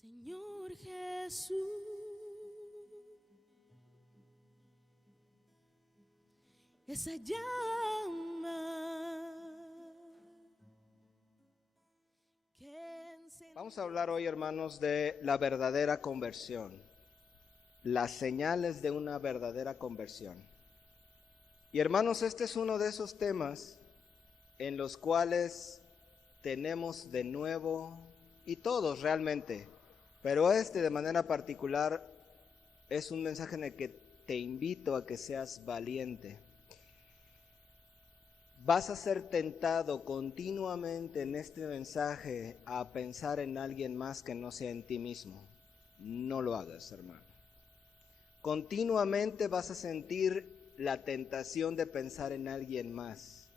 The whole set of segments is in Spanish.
Señor Jesús, esa llama que encendía. Vamos a hablar hoy, hermanos, de la verdadera conversión, las señales de una verdadera conversión. Y hermanos, este es uno de esos temas en los cuales tenemos de nuevo, y todos realmente, pero este de manera particular es un mensaje en el que te invito a que seas valiente. Vas a ser tentado continuamente en este mensaje a pensar en alguien más que no sea en ti mismo. No lo hagas, hermano. Continuamente vas a sentir la tentación de pensar en alguien más.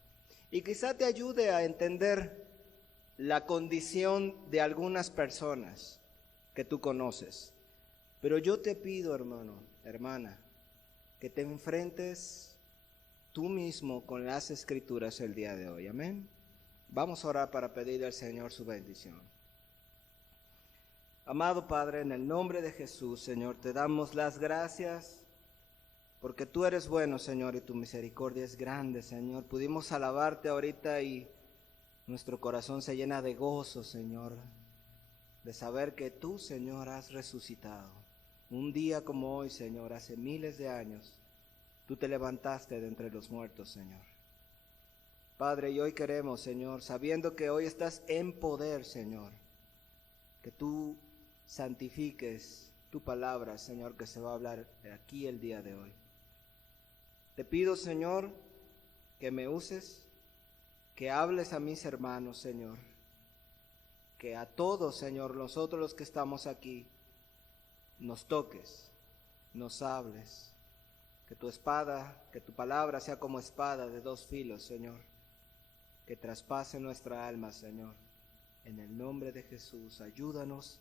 Y quizá te ayude a entender la condición de algunas personas que tú conoces. Pero yo te pido, hermano, hermana, que te enfrentes tú mismo con las Escrituras el día de hoy. Amén. Vamos a orar para pedirle al Señor su bendición. Amado Padre, en el nombre de Jesús, Señor, te damos las gracias porque tú eres bueno, Señor, y tu misericordia es grande, Señor. Pudimos alabarte ahorita y nuestro corazón se llena de gozo, Señor, de saber que tú, Señor, has resucitado. Un día como hoy, Señor, hace miles de años, tú te levantaste de entre los muertos, Señor. Padre, y hoy queremos, Señor, sabiendo que hoy estás en poder, Señor, que tú santifiques tu palabra, Señor, que se va a hablar aquí el día de hoy. Te pido, Señor, que me uses, que hables a mis hermanos, Señor, que a todos, Señor, nosotros los que estamos aquí, nos toques, nos hables, que tu espada, que tu palabra sea como espada de dos filos, Señor, que traspase nuestra alma, Señor. En el nombre de Jesús, ayúdanos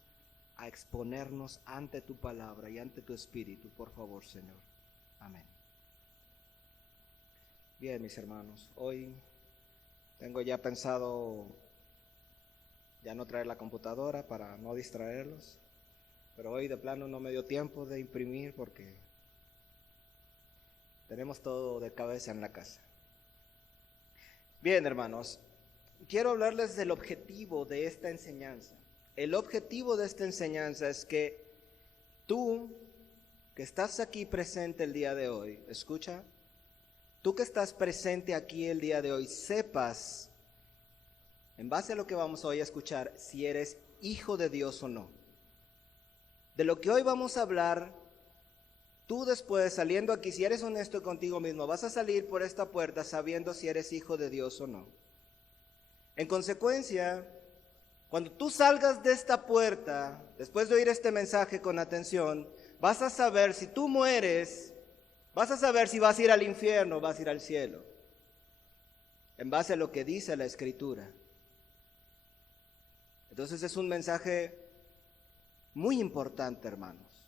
a exponernos ante tu palabra y ante tu espíritu, por favor, Señor. Amén. Bien, mis hermanos, hoy tengo ya pensado ya no traer la computadora para no distraerlos, pero hoy de plano no me dio tiempo de imprimir porque tenemos todo de cabeza en la casa. Bien, hermanos, quiero hablarles del objetivo de esta enseñanza. El objetivo de esta enseñanza es que tú, que estás aquí presente el día de hoy, escucha, tú que estás presente aquí el día de hoy, sepas, en base a lo que vamos hoy a escuchar, si eres hijo de Dios o no. De lo que hoy vamos a hablar, tú después saliendo aquí, si eres honesto contigo mismo, vas a salir por esta puerta sabiendo si eres hijo de Dios o no. En consecuencia, cuando tú salgas de esta puerta, después de oír este mensaje con atención, vas a saber si tú mueres, vas a saber si vas a ir al infierno o vas a ir al cielo, en base a lo que dice la Escritura. Entonces es un mensaje muy importante, hermanos.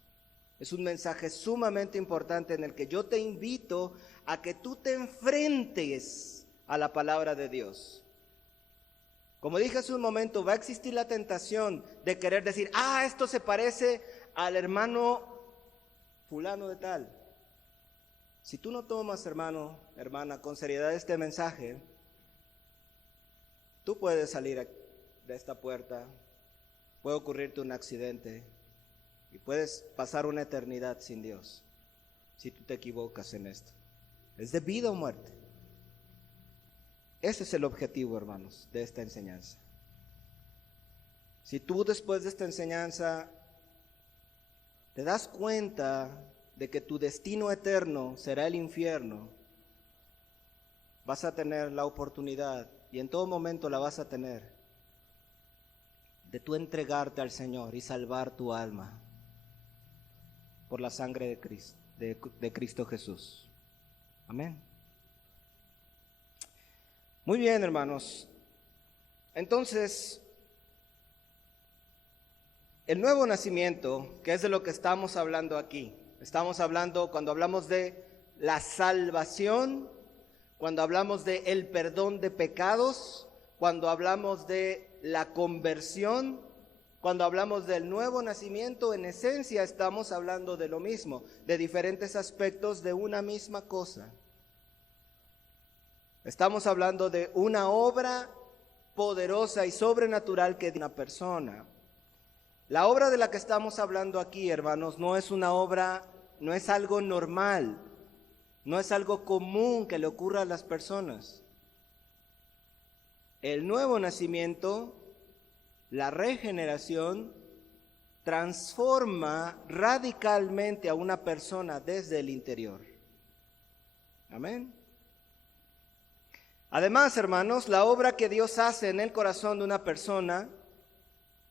Es un mensaje sumamente importante en el que yo te invito a que tú te enfrentes a la palabra de Dios. Como dije hace un momento, va a existir la tentación de querer decir, esto se parece al hermano fulano de tal. Si tú no tomas, hermano, hermana, con seriedad este mensaje, tú puedes salir de esta puerta, puede ocurrirte un accidente y puedes pasar una eternidad sin Dios si tú te equivocas en esto. Es de vida o muerte. Ese es el objetivo, hermanos, de esta enseñanza. Si tú después de esta enseñanza te das cuenta de que tu destino eterno será el infierno, vas a tener la oportunidad, y en todo momento la vas a tener, de tú entregarte al Señor y salvar tu alma por la sangre de Cristo Jesús. Amén. Muy bien, hermanos. Entonces, el nuevo nacimiento, que es de lo que estamos hablando aquí, estamos hablando cuando hablamos de la salvación, cuando hablamos de el perdón de pecados, cuando hablamos de la conversión, Cuando hablamos del nuevo nacimiento, en esencia estamos hablando de lo mismo, de diferentes aspectos de una misma cosa. Estamos hablando de una obra poderosa y sobrenatural que de una persona. La obra de la que estamos hablando aquí, hermanos, no es una obra, no es algo normal, no es algo común que le ocurra a las personas. El nuevo nacimiento, la regeneración, transforma radicalmente a una persona desde el interior. Amén. Además, hermanos, la obra que Dios hace en el corazón de una persona,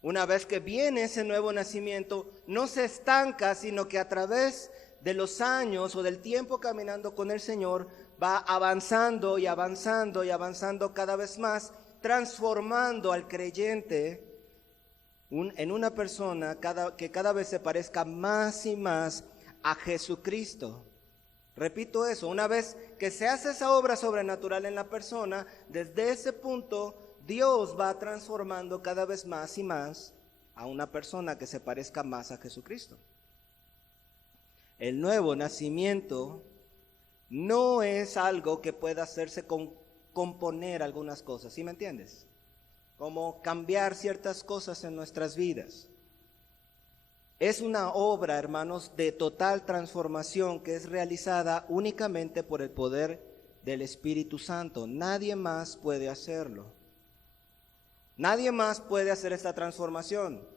una vez que viene ese nuevo nacimiento, no se estanca, sino que a través de los años o del tiempo caminando con el Señor, va avanzando y avanzando y avanzando cada vez más, transformando al creyente en una persona que cada vez se parezca más y más a Jesucristo. Repito eso, una vez que se hace esa obra sobrenatural en la persona, desde ese punto Dios va transformando cada vez más y más a una persona que se parezca más a Jesucristo. El nuevo nacimiento no es algo que pueda hacerse con componer algunas cosas, ¿sí me entiendes? Como cambiar ciertas cosas en nuestras vidas. Es una obra, hermanos, de total transformación que es realizada únicamente por el poder del Espíritu Santo. Nadie más puede hacerlo. Nadie más puede hacer esta transformación.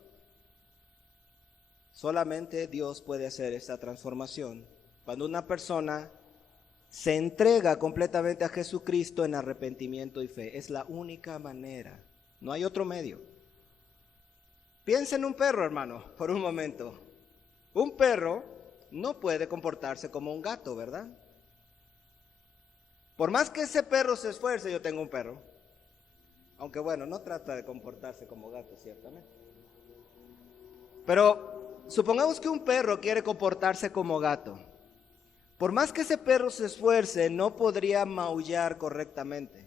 Solamente Dios puede hacer esta transformación. Cuando una persona se entrega completamente a Jesucristo en arrepentimiento y fe, es la única manera. No hay otro medio. Piensa en un perro, hermano, por un momento. Un perro no puede comportarse como un gato, ¿verdad? Por más que ese perro se esfuerce, yo tengo un perro. Aunque bueno, no trata de comportarse como gato, ciertamente. Pero supongamos que un perro quiere comportarse como gato. Por más que ese perro se esfuerce, no podría maullar correctamente.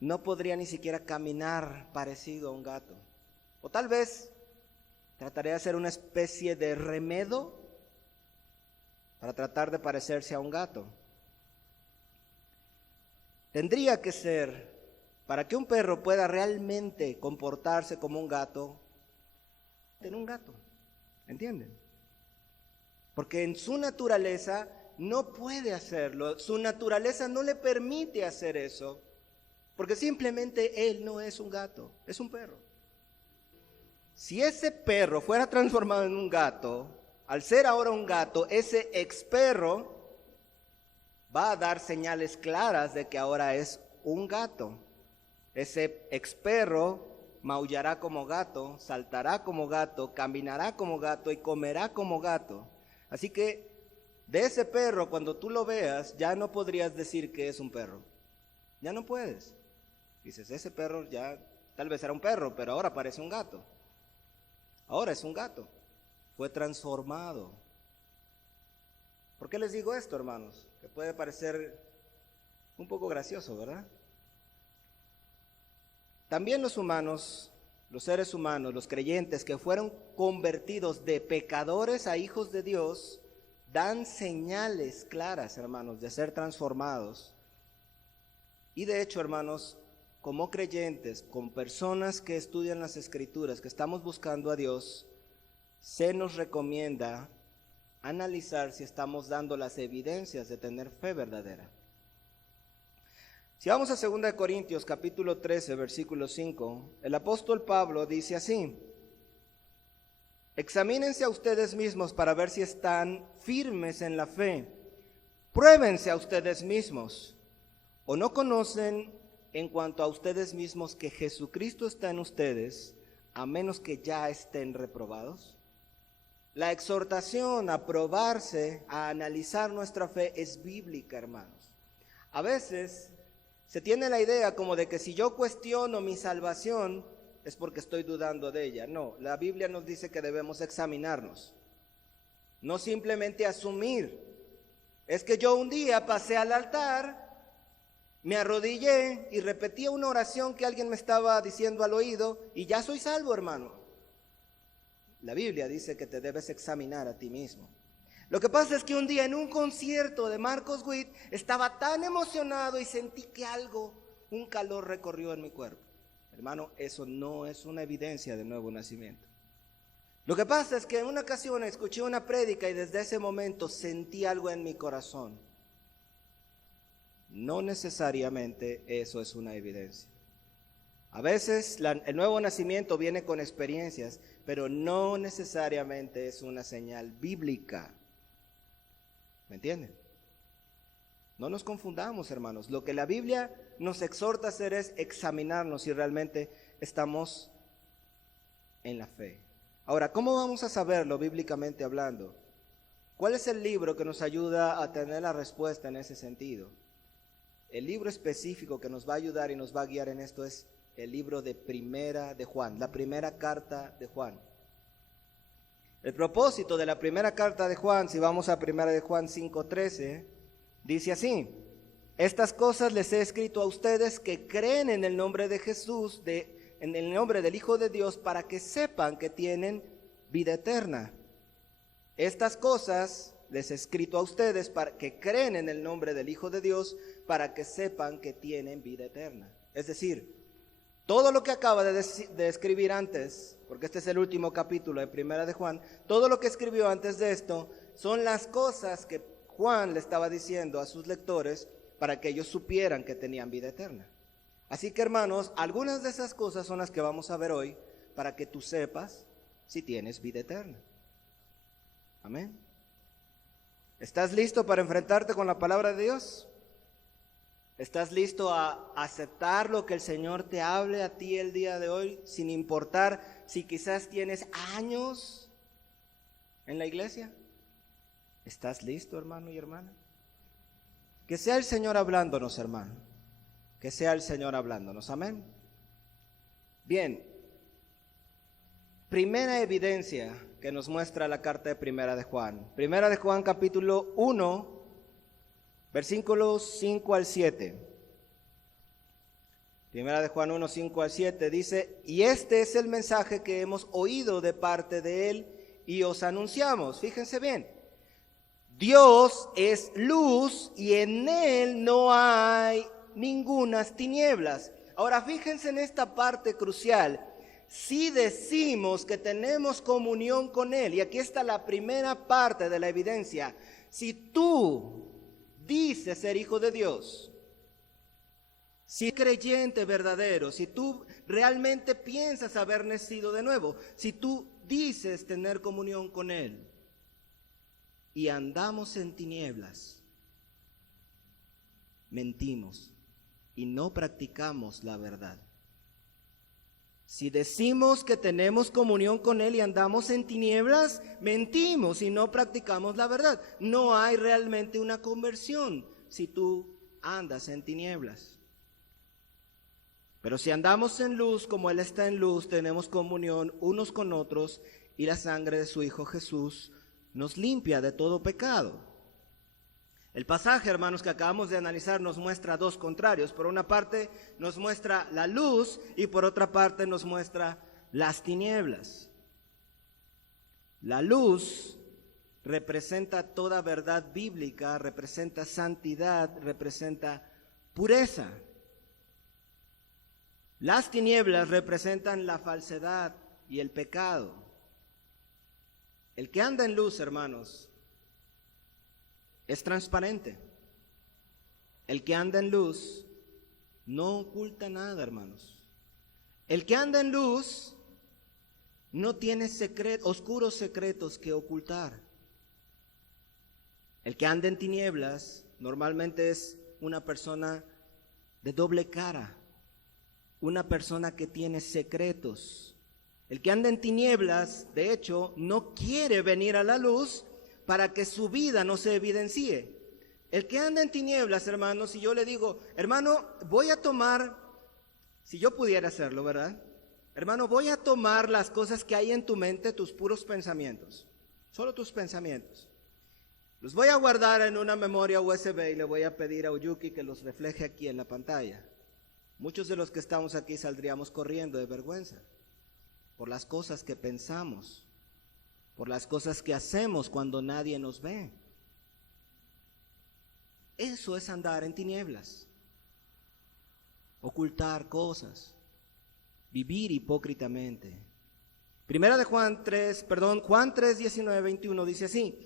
No podría ni siquiera caminar parecido a un gato. O tal vez trataría de hacer una especie de remedo para tratar de parecerse a un gato. Tendría que ser, para que un perro pueda realmente comportarse como un gato, tener un gato, ¿entienden? Porque en su naturaleza no puede hacerlo, su naturaleza no le permite hacer eso. Porque simplemente él no es un gato, es un perro. Si ese perro fuera transformado en un gato, al ser ahora un gato, ese experro va a dar señales claras de que ahora es un gato. Ese experro maullará como gato, saltará como gato, caminará como gato y comerá como gato. Así que de ese perro, cuando tú lo veas, ya no podrías decir que es un perro. Ya no puedes. Dices, ese perro ya tal vez era un perro, pero ahora parece un gato. Ahora es un gato. Fue transformado. ¿Por qué les digo esto, hermanos? Que puede parecer un poco gracioso, ¿verdad? También los humanos, los seres humanos, los creyentes que fueron convertidos de pecadores a hijos de Dios, dan señales claras, hermanos, de ser transformados. Y de hecho, hermanos, como creyentes, con personas que estudian las Escrituras, que estamos buscando a Dios, se nos recomienda analizar si estamos dando las evidencias de tener fe verdadera. Si vamos a 2 Corintios capítulo 13, versículo 5, el apóstol Pablo dice así: examínense a ustedes mismos para ver si están firmes en la fe. Pruébense a ustedes mismos. ¿O no conocen en cuanto a ustedes mismos que Jesucristo está en ustedes, a menos que ya estén reprobados? La exhortación a probarse, a analizar nuestra fe es bíblica, hermanos. A veces se tiene la idea como de que si yo cuestiono mi salvación es porque estoy dudando de ella. No, la Biblia nos dice que debemos examinarnos, no simplemente asumir. Es que yo un día pasé al altar, me arrodillé y repetía una oración que alguien me estaba diciendo al oído y ya soy salvo, hermano. La Biblia dice que te debes examinar a ti mismo. Lo que pasa es que un día en un concierto de Marcos Witt estaba tan emocionado y sentí que un calor recorrió en mi cuerpo. Hermano, eso no es una evidencia de nuevo nacimiento. Lo que pasa es que en una ocasión escuché una prédica y desde ese momento sentí algo en mi corazón. No necesariamente eso es una evidencia. A veces el nuevo nacimiento viene con experiencias, pero no necesariamente es una señal bíblica. ¿Me entienden? No nos confundamos, hermanos. Lo que la Biblia nos exhorta a hacer es examinarnos si realmente estamos en la fe. Ahora, ¿cómo vamos a saberlo bíblicamente hablando? ¿Cuál es el libro que nos ayuda a tener la respuesta en ese sentido? El libro específico que nos va a ayudar y nos va a guiar en esto es el libro de Primera de Juan, la primera carta de Juan. El propósito de la primera carta de Juan, si vamos a Primera de Juan 5:13, dice así: estas cosas les he escrito a ustedes que creen en el nombre de Jesús, en el nombre del Hijo de Dios, para que sepan que tienen vida eterna. Estas cosas les he escrito a ustedes para que creen en el nombre del Hijo de Dios, para que sepan que tienen vida eterna. Es decir, todo lo que acaba de escribir antes, porque este es el último capítulo de Primera de Juan, todo lo que escribió antes de esto son las cosas que Juan le estaba diciendo a sus lectores para que ellos supieran que tenían vida eterna. Así que, hermanos, algunas de esas cosas son las que vamos a ver hoy para que tú sepas si tienes vida eterna. Amén. ¿Estás listo para enfrentarte con la palabra de Dios? ¿Estás listo a aceptar lo que el Señor te hable a ti el día de hoy, sin importar si quizás tienes años en la iglesia? ¿Estás listo, hermano y hermana? Que sea el Señor hablándonos, hermano. Que sea el Señor hablándonos. Amén. Bien. Primera evidencia que nos muestra la carta de Primera de Juan. Primera de Juan capítulo 1, versículos 5 al 7. Primera de Juan 1, 5 al 7 dice: y este es el mensaje que hemos oído de parte de él y os anunciamos. Fíjense bien. Dios es luz y en él no hay ningunas tinieblas. Ahora fíjense en esta parte crucial. Si decimos que tenemos comunión con él, y aquí está la primera parte de la evidencia, si tú dices ser hijo de Dios, si creyente verdadero, si tú realmente piensas haber nacido de nuevo, si tú dices tener comunión con él y andamos en tinieblas, mentimos y no practicamos la verdad. Si decimos que tenemos comunión con él y andamos en tinieblas, mentimos y no practicamos la verdad. No hay realmente una conversión si tú andas en tinieblas. Pero si andamos en luz como él está en luz, tenemos comunión unos con otros y la sangre de su Hijo Jesús nos limpia de todo pecado. El pasaje, hermanos, que acabamos de analizar nos muestra dos contrarios. Por una parte nos muestra la luz y por otra parte nos muestra las tinieblas. La luz representa toda verdad bíblica, representa santidad, representa pureza. Las tinieblas representan la falsedad y el pecado. El que anda en luz, hermanos, es transparente. El que anda en luz no oculta nada, hermanos. El que anda en luz no tiene oscuros secretos que ocultar. El que anda en tinieblas normalmente es una persona de doble cara, una persona que tiene secretos. El que anda en tinieblas, de hecho, no quiere venir a la luz para que su vida no se evidencie. El que anda en tinieblas, hermanos, si yo le digo, hermano, voy a tomar, si yo pudiera hacerlo, ¿verdad? Hermano, voy a tomar las cosas que hay en tu mente, tus puros pensamientos, solo tus pensamientos, Los voy a guardar en una memoria USB y le voy a pedir a Oyuki que los refleje aquí en la pantalla. Muchos de los que estamos aquí saldríamos corriendo de vergüenza por las cosas que pensamos, por las cosas que hacemos cuando nadie nos ve. Eso es andar en tinieblas, ocultar cosas, vivir hipócritamente. Juan 3, 19, 21 dice así: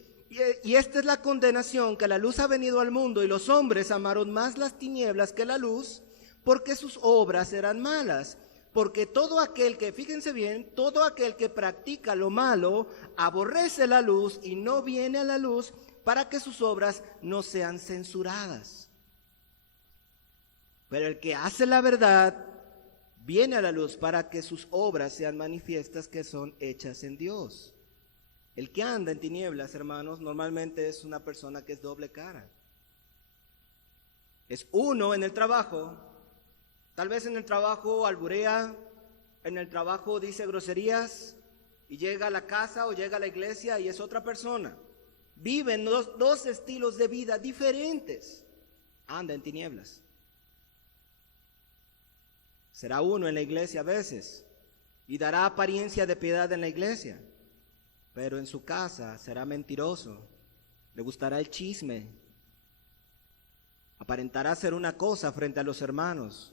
y esta es la condenación, que la luz ha venido al mundo y los hombres amaron más las tinieblas que la luz, porque sus obras eran malas. Porque todo aquel que, fíjense bien, todo aquel que practica lo malo aborrece la luz y no viene a la luz para que sus obras no sean censuradas. Pero el que hace la verdad viene a la luz para que sus obras sean manifiestas, que son hechas en Dios. El que anda en tinieblas, hermanos, normalmente es una persona que es doble cara. Es uno en el trabajo, tal vez en el trabajo alburea, en el trabajo dice groserías, y llega a la casa o llega a la iglesia y es otra persona. Viven dos estilos de vida diferentes. Anda en tinieblas. Será uno en la iglesia a veces y dará apariencia de piedad en la iglesia, pero en su casa será mentiroso, le gustará el chisme, aparentará ser una cosa frente a los hermanos,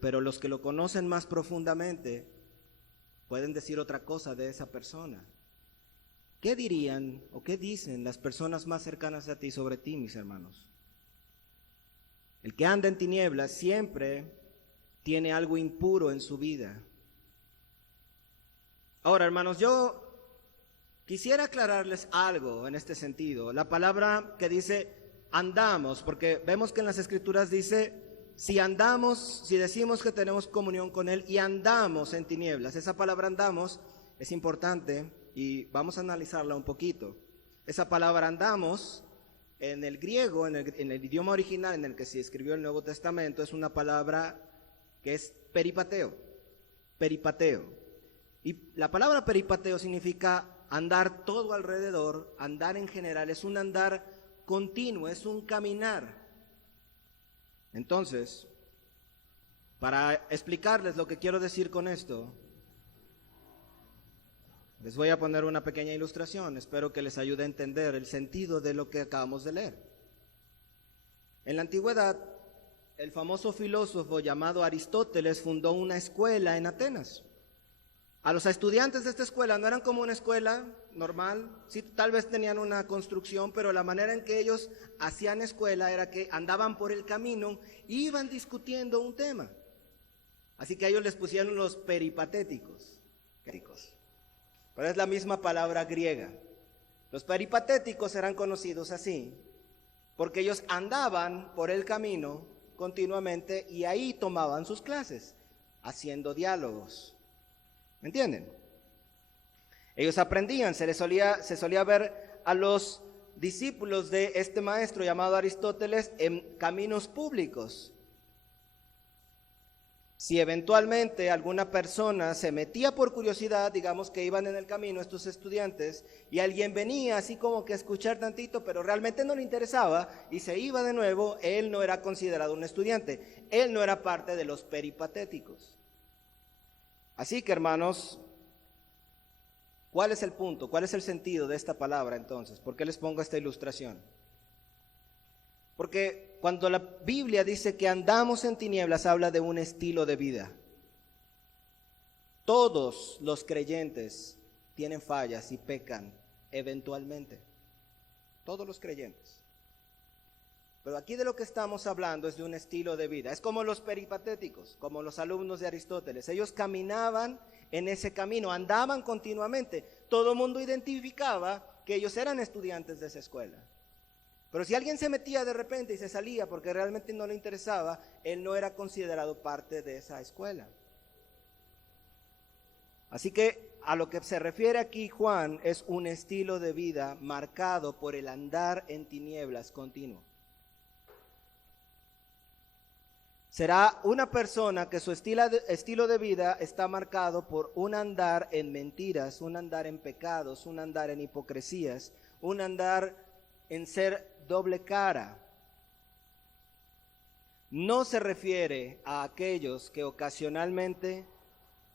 pero los que lo conocen más profundamente pueden decir otra cosa de esa persona. ¿Qué dirían o qué dicen las personas más cercanas a ti sobre ti, mis hermanos? El que anda en tinieblas siempre tiene algo impuro en su vida. Ahora, hermanos, yo quisiera aclararles algo en este sentido. La palabra que dice andamos, porque vemos que en las Escrituras dice, si decimos que tenemos comunión con Él y andamos en tinieblas. Esa palabra andamos es importante y vamos a analizarla un poquito. Esa palabra andamos, en el griego, en el idioma original en el que se escribió el Nuevo Testamento, es una palabra que es peripateo. Y la palabra peripateo significa andar todo alrededor, andar en general, es un andar continuo, es un caminar. Entonces, para explicarles lo que quiero decir con esto, les voy a poner una pequeña ilustración, espero que les ayude a entender el sentido de lo que acabamos de leer. En la antigüedad, el famoso filósofo llamado Aristóteles fundó una escuela en Atenas. A los estudiantes de esta escuela no eran como una escuela normal, sí, tal vez tenían una construcción, pero la manera en que ellos hacían escuela era que andaban por el camino y iban discutiendo un tema. Así que a ellos les pusieron los peripatéticos. Pero es la misma palabra griega. Los peripatéticos eran conocidos así, porque ellos andaban por el camino continuamente y ahí tomaban sus clases, haciendo diálogos. ¿Me entienden? Ellos aprendían, se solía ver a los discípulos de este maestro llamado Aristóteles en caminos públicos. Si eventualmente alguna persona se metía por curiosidad, digamos que iban en el camino estos estudiantes, y alguien venía así como que a escuchar tantito, pero realmente no le interesaba, y se iba de nuevo, él no era considerado un estudiante, él no era parte de los peripatéticos. Así que, hermanos, ¿cuál es el punto? ¿Cuál es el sentido de esta palabra entonces? ¿Por qué les pongo esta ilustración? Porque cuando la Biblia dice que andamos en tinieblas, habla de un estilo de vida. Todos los creyentes tienen fallas y pecan eventualmente. Todos los creyentes. Pero aquí de lo que estamos hablando es de un estilo de vida. Es como los peripatéticos, como los alumnos de Aristóteles. Ellos caminaban en ese camino, andaban continuamente. Todo el mundo identificaba que ellos eran estudiantes de esa escuela. Pero si alguien se metía de repente y se salía porque realmente no le interesaba, él no era considerado parte de esa escuela. Así que a lo que se refiere aquí Juan es un estilo de vida marcado por el andar en tinieblas continuo. Será una persona que su estilo de vida está marcado por un andar en mentiras, un andar en pecados, un andar en hipocresías, un andar en ser doble cara. No se refiere a aquellos que ocasionalmente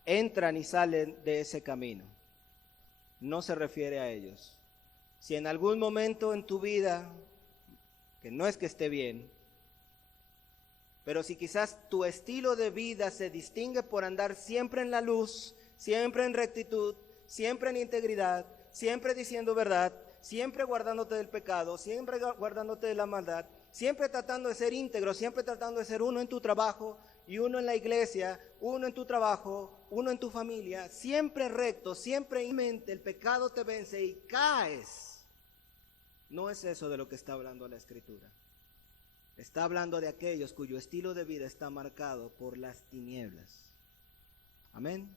entran y salen de ese camino. No se refiere a ellos. Si en algún momento en tu vida, que no es que esté bien, pero si quizás tu estilo de vida se distingue por andar siempre en la luz, siempre en rectitud, siempre en integridad, siempre diciendo verdad, siempre guardándote del pecado, siempre guardándote de la maldad, siempre tratando de ser íntegro, siempre tratando de ser uno en tu trabajo y uno en la iglesia, uno en tu trabajo, uno en tu familia, siempre recto, siempre en mente, el pecado te vence y caes. No es eso de lo que está hablando la Escritura. Está hablando de aquellos cuyo estilo de vida está marcado por las tinieblas. Amén.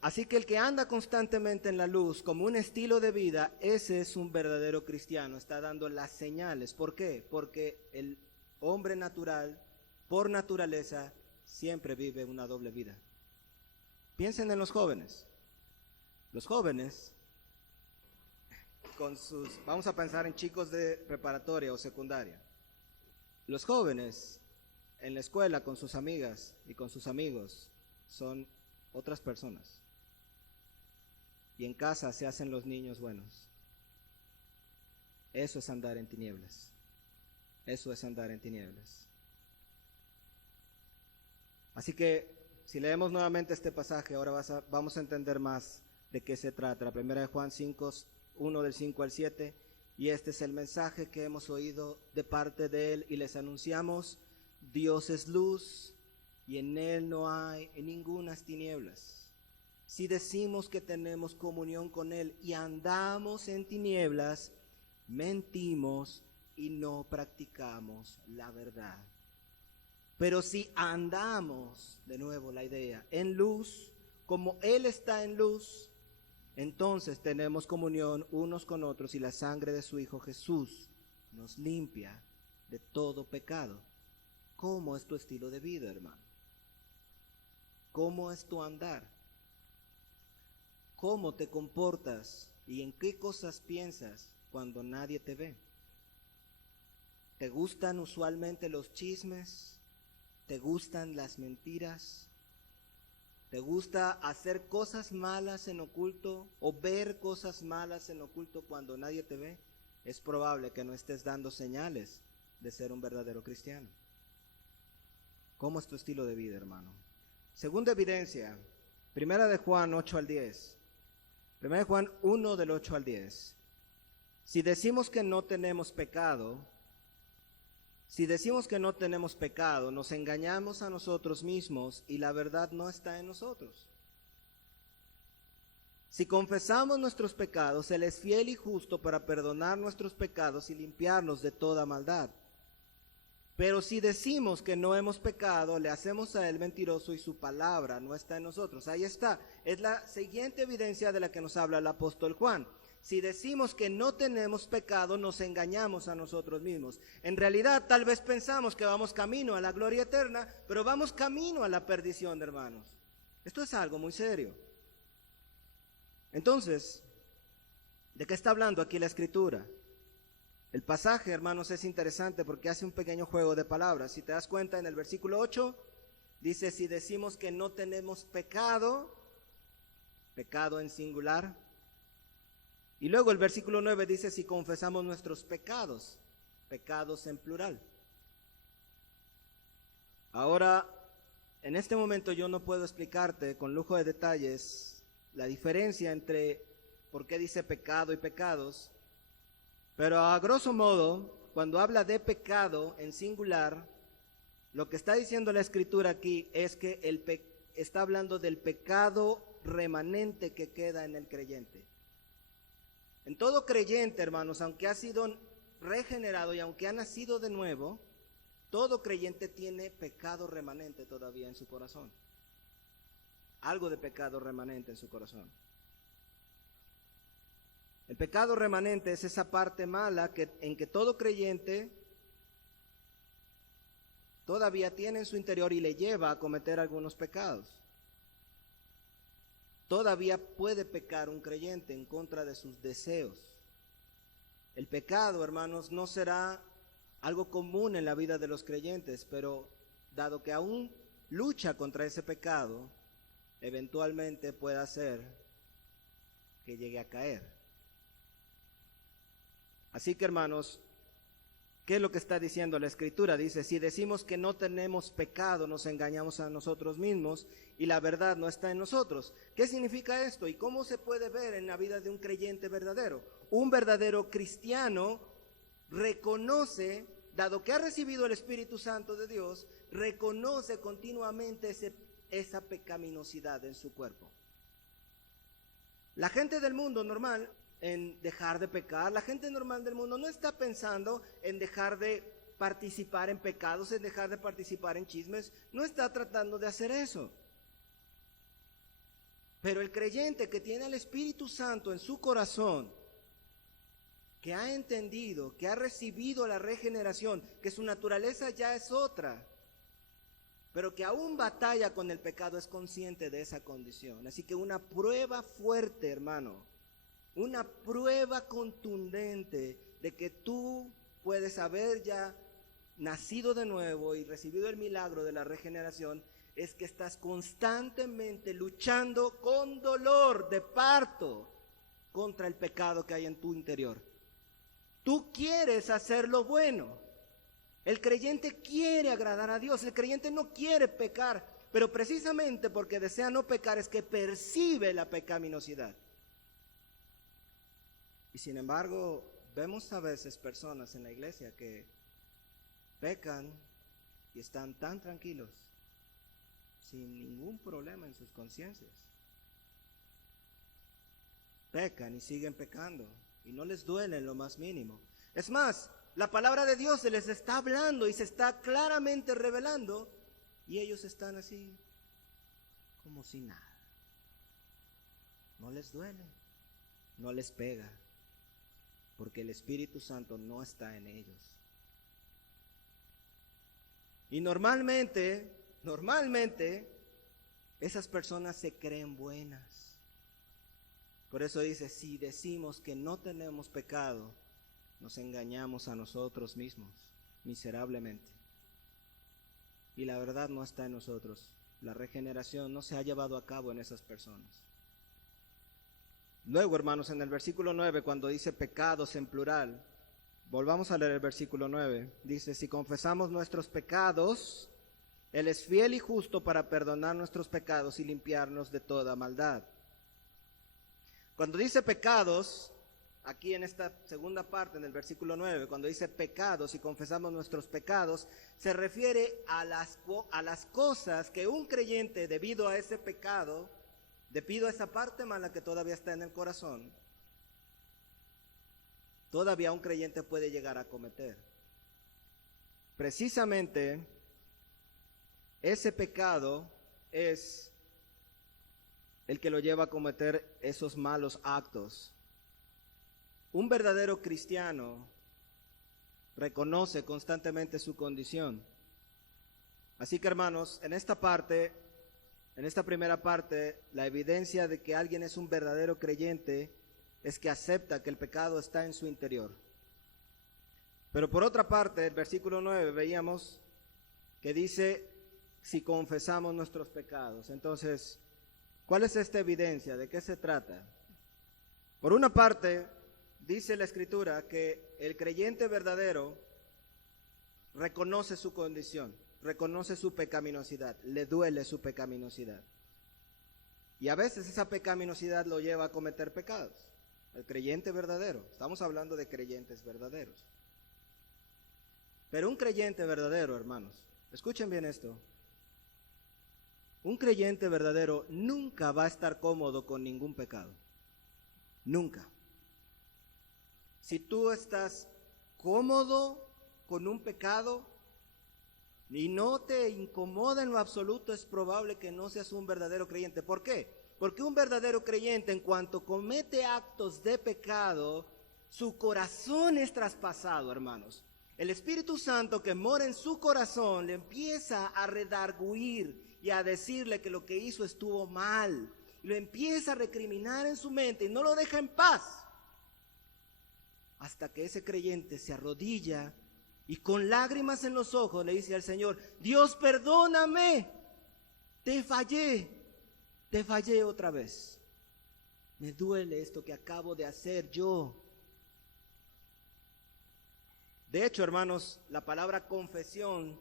Así que el que anda constantemente en la luz como un estilo de vida, ese es un verdadero cristiano, está dando las señales. ¿Por qué? Porque el hombre natural, por naturaleza, siempre vive una doble vida. Piensen en los jóvenes. Los jóvenes, vamos a pensar en chicos de preparatoria o secundaria. Los jóvenes en la escuela con sus amigas y con sus amigos son otras personas. Y en casa se hacen los niños buenos. Eso es andar en tinieblas. Eso es andar en tinieblas. Así que si leemos nuevamente este pasaje, ahora vamos a entender más de qué se trata. La primera de Juan 5, 1 del 5 al 7. Y este es el mensaje que hemos oído de parte de Él y les anunciamos: Dios es luz y en Él no hay ningunas tinieblas. Si decimos que tenemos comunión con Él y andamos en tinieblas, mentimos y no practicamos la verdad. Pero si andamos, de nuevo la idea, en luz, como Él está en luz, entonces tenemos comunión unos con otros y la sangre de su Hijo Jesús nos limpia de todo pecado. ¿Cómo es tu estilo de vida, hermano? ¿Cómo es tu andar? ¿Cómo te comportas y en qué cosas piensas cuando nadie te ve? ¿Te gustan usualmente los chismes? ¿Te gustan las mentiras? ¿Te gusta hacer cosas malas en oculto o ver cosas malas en oculto cuando nadie te ve? Es probable que no estés dando señales de ser un verdadero cristiano. ¿Cómo es tu estilo de vida, hermano? Segunda evidencia, primera de Juan 8 al 10. Primera de Juan 1 del 8 al 10. Si decimos que no tenemos pecado, nos engañamos a nosotros mismos y la verdad no está en nosotros. Si confesamos nuestros pecados, Él es fiel y justo para perdonar nuestros pecados y limpiarnos de toda maldad. Pero si decimos que no hemos pecado, le hacemos a Él mentiroso y su palabra no está en nosotros. Ahí está, es la siguiente evidencia de la que nos habla el apóstol Juan. Si decimos que no tenemos pecado, nos engañamos a nosotros mismos. En realidad, tal vez pensamos que vamos camino a la gloria eterna, pero vamos camino a la perdición, hermanos. Esto es algo muy serio. Entonces, ¿de qué está hablando aquí la Escritura? El pasaje, hermanos, es interesante porque hace un pequeño juego de palabras. Si te das cuenta, en el versículo 8, dice: si decimos que no tenemos pecado, pecado en singular. Y luego el versículo 9 dice: si confesamos nuestros pecados, pecados en plural. Ahora, en este momento yo no puedo explicarte con lujo de detalles la diferencia entre por qué dice pecado y pecados, pero a grosso modo, cuando habla de pecado en singular, lo que está diciendo la Escritura aquí es que está hablando del pecado remanente que queda en el creyente. En todo creyente, hermanos, aunque ha sido regenerado y aunque ha nacido de nuevo, todo creyente tiene pecado remanente todavía en su corazón. Algo de pecado remanente en su corazón. El pecado remanente es esa parte mala en que todo creyente todavía tiene en su interior y le lleva a cometer algunos pecados. Todavía puede pecar un creyente en contra de sus deseos. El pecado, hermanos, no será algo común en la vida de los creyentes, pero dado que aún lucha contra ese pecado, eventualmente puede hacer que llegue a caer. Así que, hermanos, ¿qué es lo que está diciendo la Escritura? Dice, si decimos que no tenemos pecado, nos engañamos a nosotros mismos y la verdad no está en nosotros. ¿Qué significa esto? ¿Y cómo se puede ver en la vida de un creyente verdadero? Un verdadero cristiano reconoce, dado que ha recibido el Espíritu Santo de Dios, reconoce continuamente esa pecaminosidad en su cuerpo. La gente del mundo normal en dejar de pecar, la gente normal del mundo no está pensando en dejar de participar en pecados, en dejar de participar en chismes, no está tratando de hacer eso. Pero el creyente que tiene el Espíritu Santo en su corazón, que ha entendido, que ha recibido la regeneración, que su naturaleza ya es otra, pero que aún batalla con el pecado, es consciente de esa condición. Así que una prueba fuerte, hermano, una prueba contundente de que tú puedes haber ya nacido de nuevo y recibido el milagro de la regeneración, es que estás constantemente luchando con dolor de parto contra el pecado que hay en tu interior. Tú quieres hacer lo bueno. El creyente quiere agradar a Dios, el creyente no quiere pecar, pero precisamente porque desea no pecar es que percibe la pecaminosidad. Y sin embargo, vemos a veces personas en la iglesia que pecan y están tan tranquilos, sin ningún problema en sus conciencias. Pecan y siguen pecando y no les duele en lo más mínimo. Es más, la palabra de Dios se les está hablando y se está claramente revelando y ellos están así como si nada. No les duele, no les pega, porque el Espíritu Santo no está en ellos. Y normalmente, esas personas se creen buenas. Por eso dice, si decimos que no tenemos pecado, nos engañamos a nosotros mismos, miserablemente. Y la verdad no está en nosotros. La regeneración no se ha llevado a cabo en esas personas. Luego, hermanos, en el versículo 9, cuando dice pecados en plural, volvamos a leer el versículo 9. Dice, si confesamos nuestros pecados, Él es fiel y justo para perdonar nuestros pecados y limpiarnos de toda maldad. Cuando dice pecados, aquí en esta segunda parte, en el versículo 9, cuando dice pecados y confesamos nuestros pecados, se refiere a las cosas que un creyente, debido a ese pecado, debido a esa parte mala que todavía está en el corazón, todavía un creyente puede llegar a cometer. Precisamente, ese pecado es el que lo lleva a cometer esos malos actos. Un verdadero cristiano reconoce constantemente su condición. Así que, hermanos, en esta primera parte, la evidencia de que alguien es un verdadero creyente es que acepta que el pecado está en su interior. Pero por otra parte, el versículo 9 veíamos que dice, si confesamos nuestros pecados. Entonces, ¿cuál es esta evidencia? ¿De qué se trata? Por una parte, dice la Escritura que el creyente verdadero reconoce su condición, reconoce su pecaminosidad, le duele su pecaminosidad. Y a veces esa pecaminosidad lo lleva a cometer pecados. El creyente verdadero, estamos hablando de creyentes verdaderos. Pero un creyente verdadero, hermanos, escuchen bien esto. Un creyente verdadero nunca va a estar cómodo con ningún pecado. Nunca. Si tú estás cómodo con un pecado y no te incomoda en lo absoluto, es probable que no seas un verdadero creyente. ¿Por qué? Porque un verdadero creyente, en cuanto comete actos de pecado, su corazón es traspasado, hermanos. El Espíritu Santo que mora en su corazón le empieza a redarguir y a decirle que lo que hizo estuvo mal. Lo empieza a recriminar en su mente y no lo deja en paz. hasta que ese creyente se arrodilla y con lágrimas en los ojos le dice al Señor: Dios, perdóname, te fallé otra vez. Me duele esto que acabo de hacer yo. De hecho, hermanos, la palabra confesión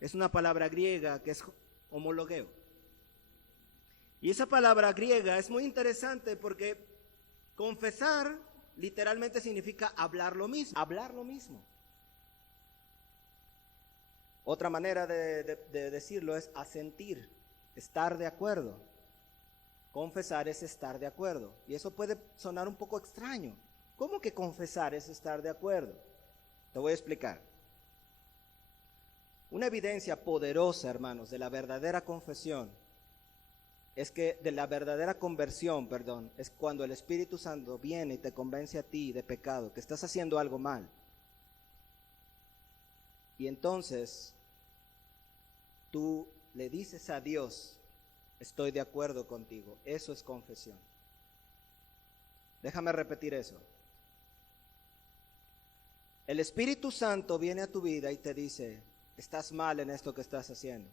es una palabra griega que es homologueo. Y esa palabra griega es muy interesante porque confesar literalmente significa hablar lo mismo. Hablar lo mismo. Otra manera de decirlo es asentir, estar de acuerdo. Confesar es estar de acuerdo. Y eso puede sonar un poco extraño. ¿Cómo que confesar es estar de acuerdo? Te voy a explicar. Una evidencia poderosa, hermanos, de la verdadera confesión es que de la verdadera conversión, es cuando el Espíritu Santo viene y te convence a ti de pecado, que estás haciendo algo mal. Y entonces tú le dices a Dios: estoy de acuerdo contigo. Eso es confesión. Déjame repetir eso. El Espíritu Santo viene a tu vida y te dice: estás mal en esto que estás haciendo.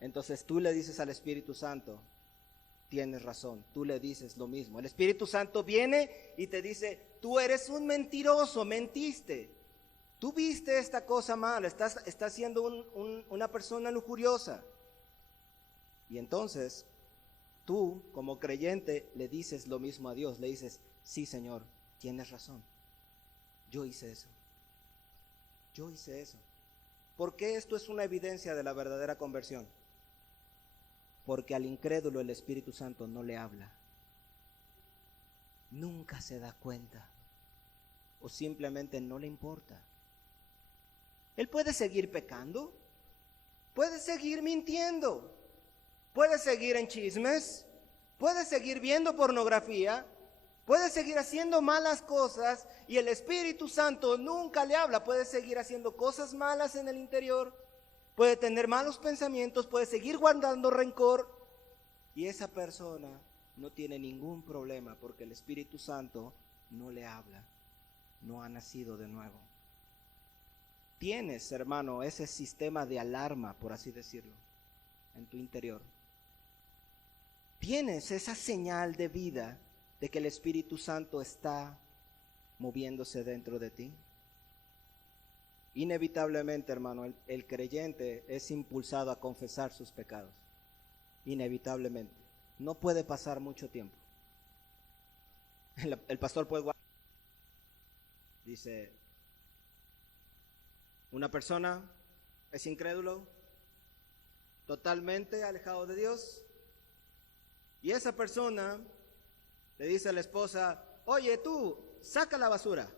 Entonces tú le dices al Espíritu Santo: tienes razón. Tú le dices lo mismo. El Espíritu Santo viene y te dice: tú eres un mentiroso, mentiste. Tú viste esta cosa mala, estás siendo una persona lujuriosa. Y entonces tú, como creyente, le dices lo mismo a Dios. Le dices: sí, Señor, tienes razón. Yo hice eso. Yo hice eso. ¿Por qué esto es una evidencia de la verdadera conversión? Porque al incrédulo el Espíritu Santo no le habla. Nunca se da cuenta. O simplemente no le importa. Él puede seguir pecando. Puede seguir mintiendo. Puede seguir en chismes. Puede seguir viendo pornografía. Puede seguir haciendo malas cosas y el Espíritu Santo nunca le habla. Puede seguir haciendo cosas malas en el interior. Puede tener malos pensamientos, puede seguir guardando rencor. Y esa persona no tiene ningún problema porque el Espíritu Santo no le habla. No ha nacido de nuevo. Tienes, hermano, ese sistema de alarma, por así decirlo, en tu interior. Tienes esa señal de vida de que el Espíritu Santo está moviéndose dentro de ti. Inevitablemente, hermano, el creyente es impulsado a confesar sus pecados. Inevitablemente. No puede pasar mucho tiempo. El pastor puede guardar. Dice, una persona es incrédulo, totalmente alejado de Dios, y esa persona le dice a la esposa: oye, tú, saca la basura.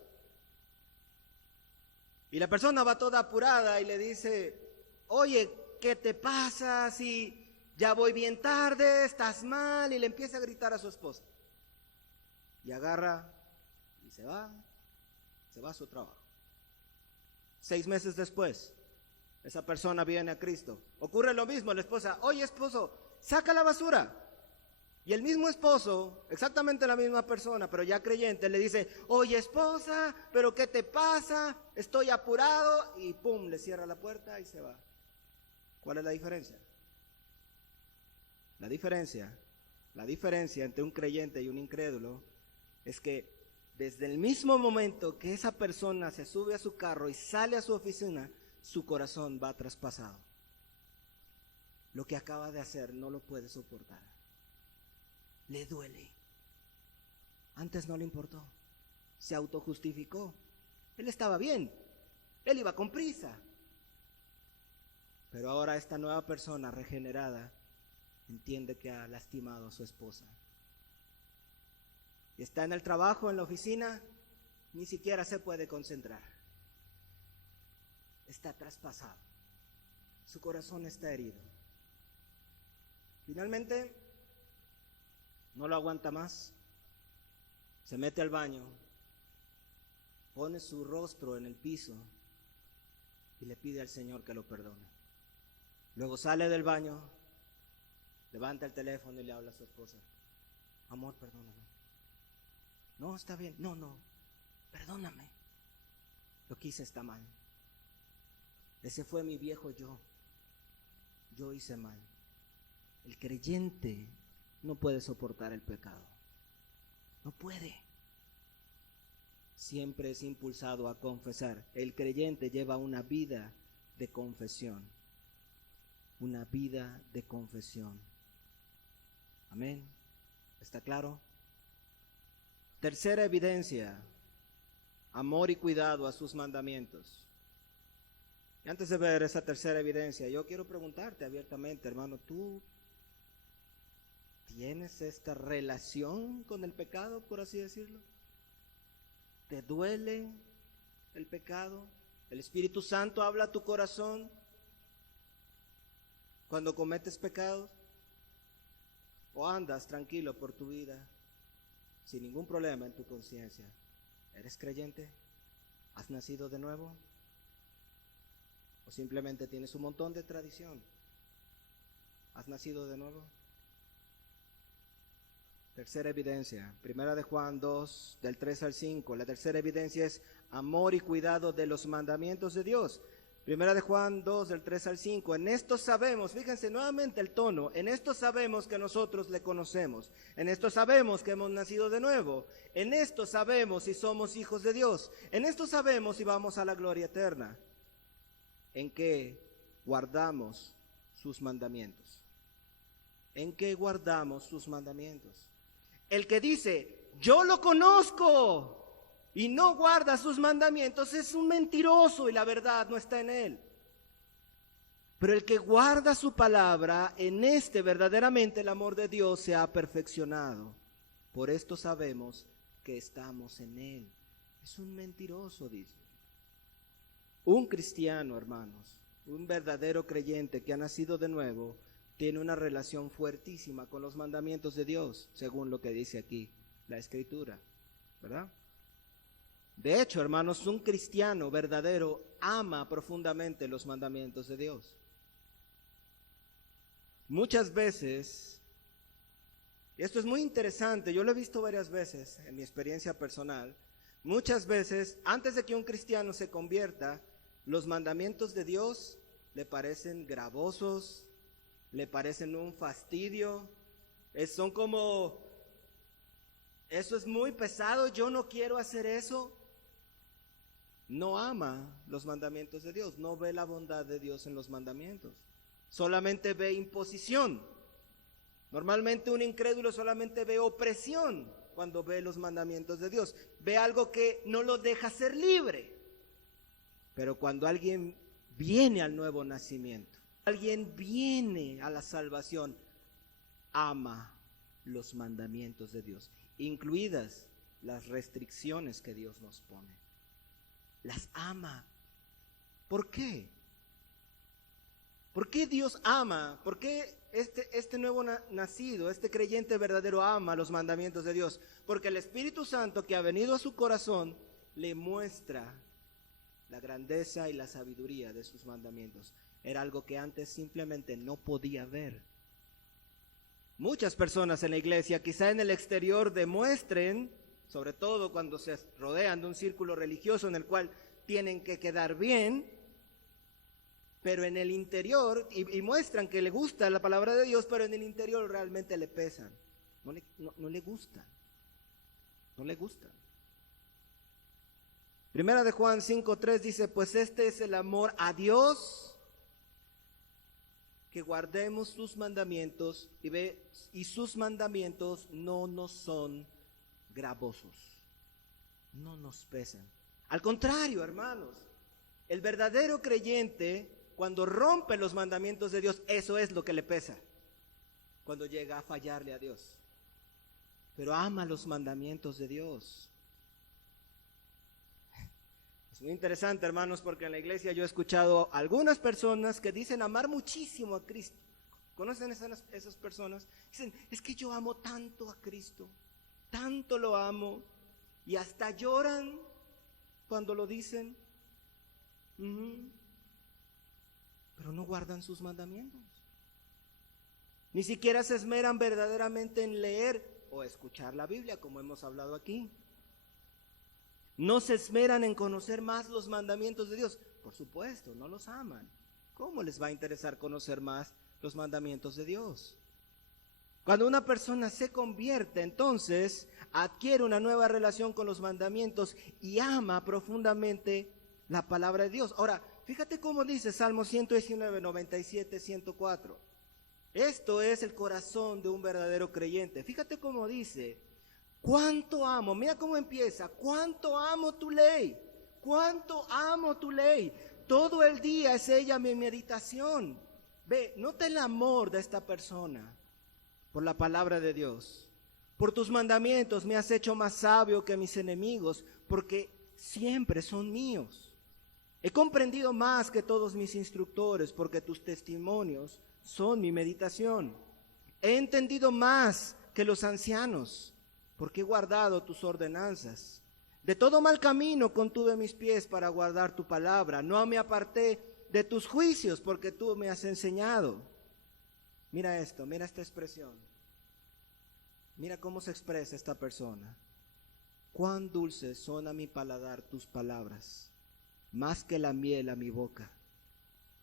Y la persona va toda apurada y le dice: oye, ¿qué te pasa? Si ya voy bien tarde, estás mal. Y le empieza a gritar a su esposa. Y agarra y se va a su trabajo. 6 meses después, esa persona viene a Cristo. Ocurre lo mismo, la esposa: oye, esposo, saca la basura. Y el mismo esposo, exactamente la misma persona, pero ya creyente, le dice: oye, esposa, ¿pero qué te pasa? Estoy apurado. Y pum, le cierra la puerta y se va. ¿Cuál es la diferencia? La diferencia entre un creyente y un incrédulo es que desde el mismo momento que esa persona se sube a su carro y sale a su oficina, su corazón va traspasado. Lo que acaba de hacer no lo puede soportar. Le duele. Antes no le importó. Se autojustificó. Él estaba bien. Él iba con prisa. Pero ahora esta nueva persona regenerada entiende que ha lastimado a su esposa. Y está en el trabajo, en la oficina, ni siquiera se puede concentrar. Está traspasado. Su corazón está herido. Finalmente, no lo aguanta más, se mete al baño, pone su rostro en el piso y le pide al Señor que lo perdone. Luego sale del baño, levanta el teléfono y le habla a su esposa: amor, perdóname. No, está bien. No, perdóname. Lo que hice está mal. Ese fue mi viejo yo. Yo hice mal. El creyente no puede soportar el pecado. No puede. Siempre es impulsado a confesar. El creyente lleva una vida de confesión. Una vida de confesión. Amén. ¿Está claro? Tercera evidencia. Amor y cuidado a sus mandamientos. Y antes de ver esa tercera evidencia, yo quiero preguntarte abiertamente, hermano, ¿tú tienes esta relación con el pecado, por así decirlo? ¿Te duele el pecado? ¿El Espíritu Santo habla a tu corazón cuando cometes pecados? ¿O andas tranquilo por tu vida sin ningún problema en tu conciencia? ¿Eres creyente? ¿Has nacido de nuevo? ¿O simplemente tienes un montón de tradición? ¿Has nacido de nuevo? Tercera evidencia, Primera de Juan 2, del 3 al 5. La tercera evidencia es amor y cuidado de los mandamientos de Dios. Primera de Juan 2, del 3 al 5. En esto sabemos, fíjense nuevamente el tono, en esto sabemos que nosotros le conocemos. En esto sabemos que hemos nacido de nuevo. En esto sabemos si somos hijos de Dios. En esto sabemos si vamos a la gloria eterna. En que guardamos sus mandamientos. En que guardamos sus mandamientos. El que dice, yo lo conozco, y no guarda sus mandamientos, es un mentiroso y la verdad no está en él. Pero el que guarda su palabra, en este verdaderamente el amor de Dios se ha perfeccionado. Por esto sabemos que estamos en él. Es un mentiroso, dice. Un cristiano, hermanos, un verdadero creyente que ha nacido de nuevo, tiene una relación fuertísima con los mandamientos de Dios, según lo que dice aquí la Escritura, ¿verdad? De hecho, hermanos, un cristiano verdadero ama profundamente los mandamientos de Dios. Muchas veces, y esto es muy interesante, yo lo he visto varias veces en mi experiencia personal, muchas veces, antes de que un cristiano se convierta, los mandamientos de Dios le parecen gravosos, le parecen un fastidio, son como, eso es muy pesado, yo no quiero hacer eso. No ama los mandamientos de Dios, no ve la bondad de Dios en los mandamientos, solamente ve imposición. Normalmente un incrédulo solamente ve opresión cuando ve los mandamientos de Dios, ve algo que no lo deja ser libre. Pero cuando alguien viene al nuevo nacimiento, alguien viene a la salvación, ama los mandamientos de Dios, incluidas las restricciones que Dios nos pone. Las ama. ¿Por qué? ¿Por qué Dios ama? ¿Por qué este nuevo nacido, este creyente verdadero ama los mandamientos de Dios? Porque el Espíritu Santo que ha venido a su corazón le muestra la grandeza y la sabiduría de sus mandamientos. Era algo que antes simplemente no podía ver. Muchas personas en la iglesia, quizá en el exterior, demuestren, sobre todo cuando se rodean de un círculo religioso en el cual tienen que quedar bien, pero en el interior, y muestran que le gusta la palabra de Dios, pero en el interior realmente le pesan, no le gustan, no le gustan. Primera de Juan 5:3 dice, pues este es el amor a Dios, que guardemos sus mandamientos, y sus mandamientos no nos son gravosos, no nos pesan. Al contrario, hermanos, el verdadero creyente, cuando rompe los mandamientos de Dios, eso es lo que le pesa, cuando llega a fallarle a Dios. Pero ama los mandamientos de Dios. Es muy interesante, hermanos, porque en la iglesia yo he escuchado a algunas personas que dicen amar muchísimo a Cristo. ¿Conocen esas personas? Dicen, es que yo amo tanto a Cristo, tanto lo amo, y hasta lloran cuando lo dicen. Pero no guardan sus mandamientos. Ni siquiera se esmeran verdaderamente en leer o escuchar la Biblia, como hemos hablado aquí. ¿No se esmeran en conocer más los mandamientos de Dios? Por supuesto, no los aman. ¿Cómo les va a interesar conocer más los mandamientos de Dios? Cuando una persona se convierte, entonces adquiere una nueva relación con los mandamientos y ama profundamente la palabra de Dios. Ahora, fíjate cómo dice Salmo 119, 97, 104. Esto es el corazón de un verdadero creyente. Fíjate cómo dice: cuánto amo, mira cómo empieza: cuánto amo tu ley, cuánto amo tu ley. Todo el día es ella mi meditación. Ve, nota el amor de esta persona por la palabra de Dios. Por tus mandamientos me has hecho más sabio que mis enemigos, porque siempre son míos. He comprendido más que todos mis instructores, porque tus testimonios son mi meditación. He entendido más que los ancianos, porque he guardado tus ordenanzas. De todo mal camino contuve mis pies para guardar tu palabra. No me aparté de tus juicios, porque tú me has enseñado. Mira esto, mira esta expresión. Mira cómo se expresa esta persona. Cuán dulces son a mi paladar tus palabras, más que la miel a mi boca.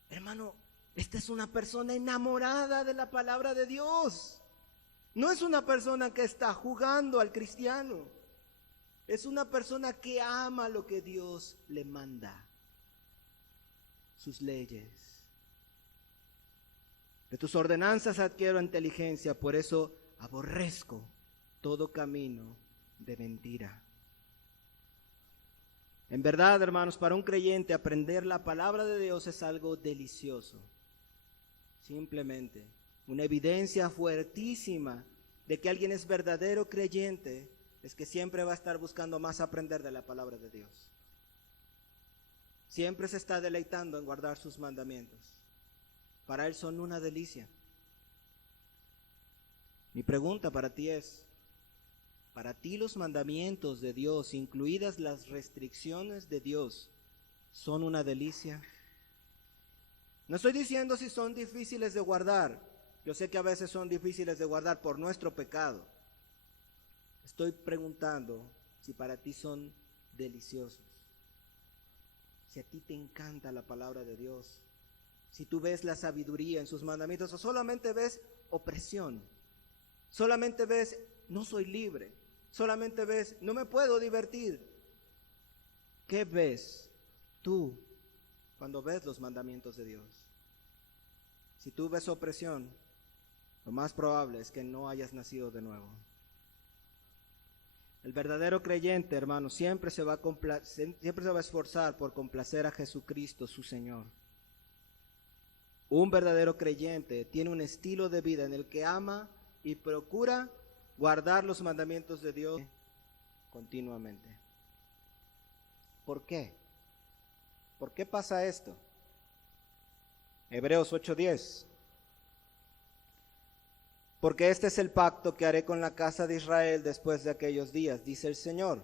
Hermano, esta es una persona enamorada de la palabra de Dios. No es una persona que está jugando al cristiano. Es una persona que ama lo que Dios le manda, sus leyes. De tus ordenanzas adquiero inteligencia, por eso aborrezco todo camino de mentira. En verdad, hermanos, para un creyente aprender la palabra de Dios es algo delicioso. Simplemente una evidencia fuertísima de que alguien es verdadero creyente es que siempre va a estar buscando más aprender de la palabra de Dios. Siempre se está deleitando en guardar sus mandamientos. Para él son una delicia. Mi pregunta para ti es: ¿para ti los mandamientos de Dios, incluidas las restricciones de Dios, son una delicia? No estoy diciendo si son difíciles de guardar. Yo sé que a veces son difíciles de guardar por nuestro pecado. Estoy preguntando si para ti son deliciosos. Si a ti te encanta la palabra de Dios. Si tú ves la sabiduría en sus mandamientos, o solamente ves opresión. Solamente ves: no soy libre. Solamente ves: no me puedo divertir. ¿Qué ves tú cuando ves los mandamientos de Dios? Si tú ves opresión, lo más probable es que no hayas nacido de nuevo. El verdadero creyente, hermano, siempre se va a esforzar por complacer a Jesucristo, su Señor. Un verdadero creyente tiene un estilo de vida en el que ama y procura guardar los mandamientos de Dios continuamente. ¿Por qué? ¿Por qué pasa esto? Hebreos 8:10. Porque este es el pacto que haré con la casa de Israel después de aquellos días, dice el Señor.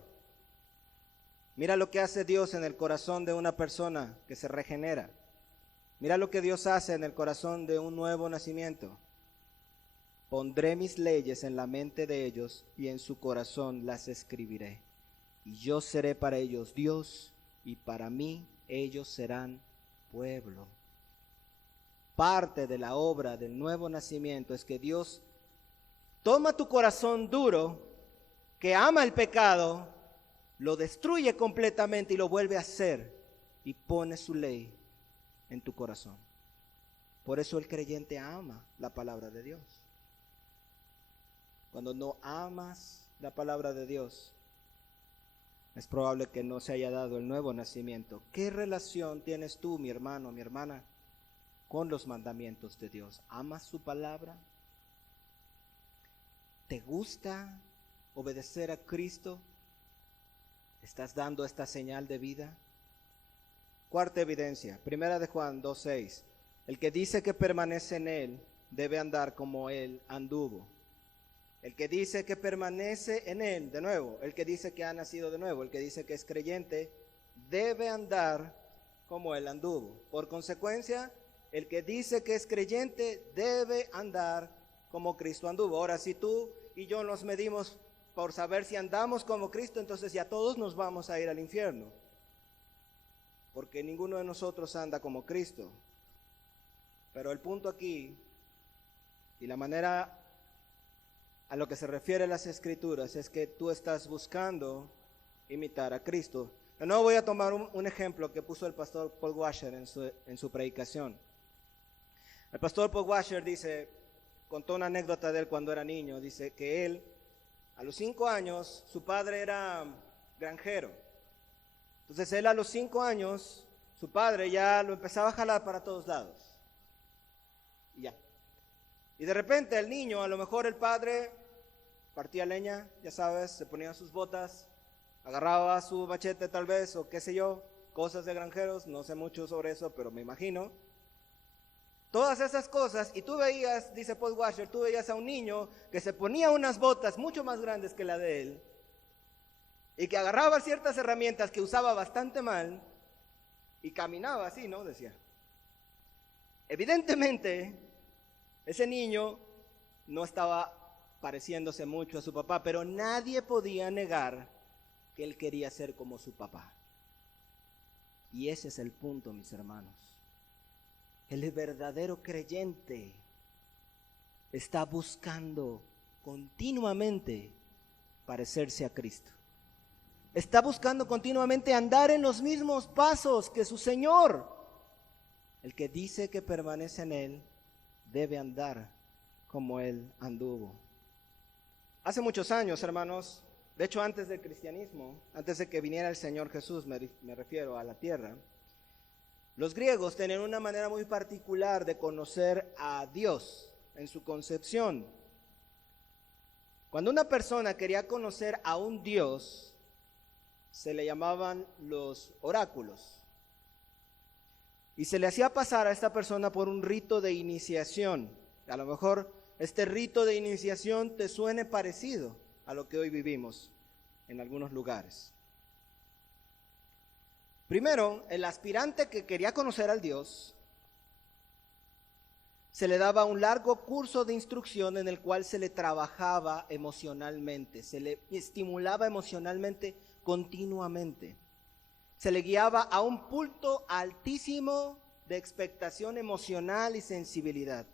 Mira lo que hace Dios en el corazón de una persona que se regenera. Mira lo que Dios hace en el corazón de un nuevo nacimiento. Pondré mis leyes en la mente de ellos y en su corazón las escribiré. Y yo seré para ellos Dios y para mí ellos serán pueblo. Parte de la obra del nuevo nacimiento es que Dios toma tu corazón duro, que ama el pecado, lo destruye completamente y lo vuelve a hacer y pone su ley en tu corazón. Por eso el creyente ama la palabra de Dios. Cuando no amas la palabra de Dios, es probable que no se haya dado el nuevo nacimiento. ¿Qué relación tienes tú, mi hermano, mi hermana, con los mandamientos de Dios? ¿Amas su palabra? ¿Te gusta obedecer a Cristo? ¿Estás dando esta señal de vida? Cuarta evidencia, 1 de Juan 2:6. El que dice que permanece en él debe andar como él anduvo. El que dice que permanece en él, de nuevo, el que dice que ha nacido de nuevo, el que dice que es creyente, debe andar como él anduvo. Por consecuencia, el que dice que es creyente debe andar como Cristo anduvo. Ahora, si tú y yo nos medimos por saber si andamos como Cristo, entonces ya todos nos vamos a ir al infierno. Porque ninguno de nosotros anda como Cristo. Pero el punto aquí, y la manera a lo que se refiere a las Escrituras, es que tú estás buscando imitar a Cristo. De nuevo voy a tomar un ejemplo que puso el pastor Paul Washer en su predicación. El pastor Paul Washer contó una anécdota de él cuando era niño. Dice que él, a los 5 años, su padre era granjero. Entonces él a los 5 años, su padre ya lo empezaba a jalar para todos lados. Y ya. Y de repente el niño, a lo mejor el padre partía leña, ya sabes, se ponía sus botas, agarraba su machete tal vez, o qué sé yo, cosas de granjeros, no sé mucho sobre eso, pero me imagino. Todas esas cosas, y tú veías, dice Paul Washer, tú veías a un niño que se ponía unas botas mucho más grandes que la de él, y que agarraba ciertas herramientas que usaba bastante mal, y caminaba así, ¿no? Decía. Evidentemente, ese niño no estaba pareciéndose mucho a su papá, pero nadie podía negar que él quería ser como su papá. Y ese es el punto, mis hermanos. El verdadero creyente está buscando continuamente parecerse a Cristo. Está buscando continuamente andar en los mismos pasos que su Señor. El que dice que permanece en Él debe andar como Él anduvo. Hace muchos años, hermanos, de hecho antes del cristianismo, antes de que viniera el Señor Jesús, me refiero a la tierra, los griegos tenían una manera muy particular de conocer a Dios en su concepción. Cuando una persona quería conocer a un Dios, se le llamaban los oráculos. Y se le hacía pasar a esta persona por un rito de iniciación. A lo mejor este rito de iniciación te suene parecido a lo que hoy vivimos en algunos lugares. Primero, el aspirante que quería conocer al Dios, se le daba un largo curso de instrucción en el cual se le trabajaba emocionalmente, se le estimulaba emocionalmente continuamente. Se le guiaba a un punto altísimo de expectación emocional y sensibilidad.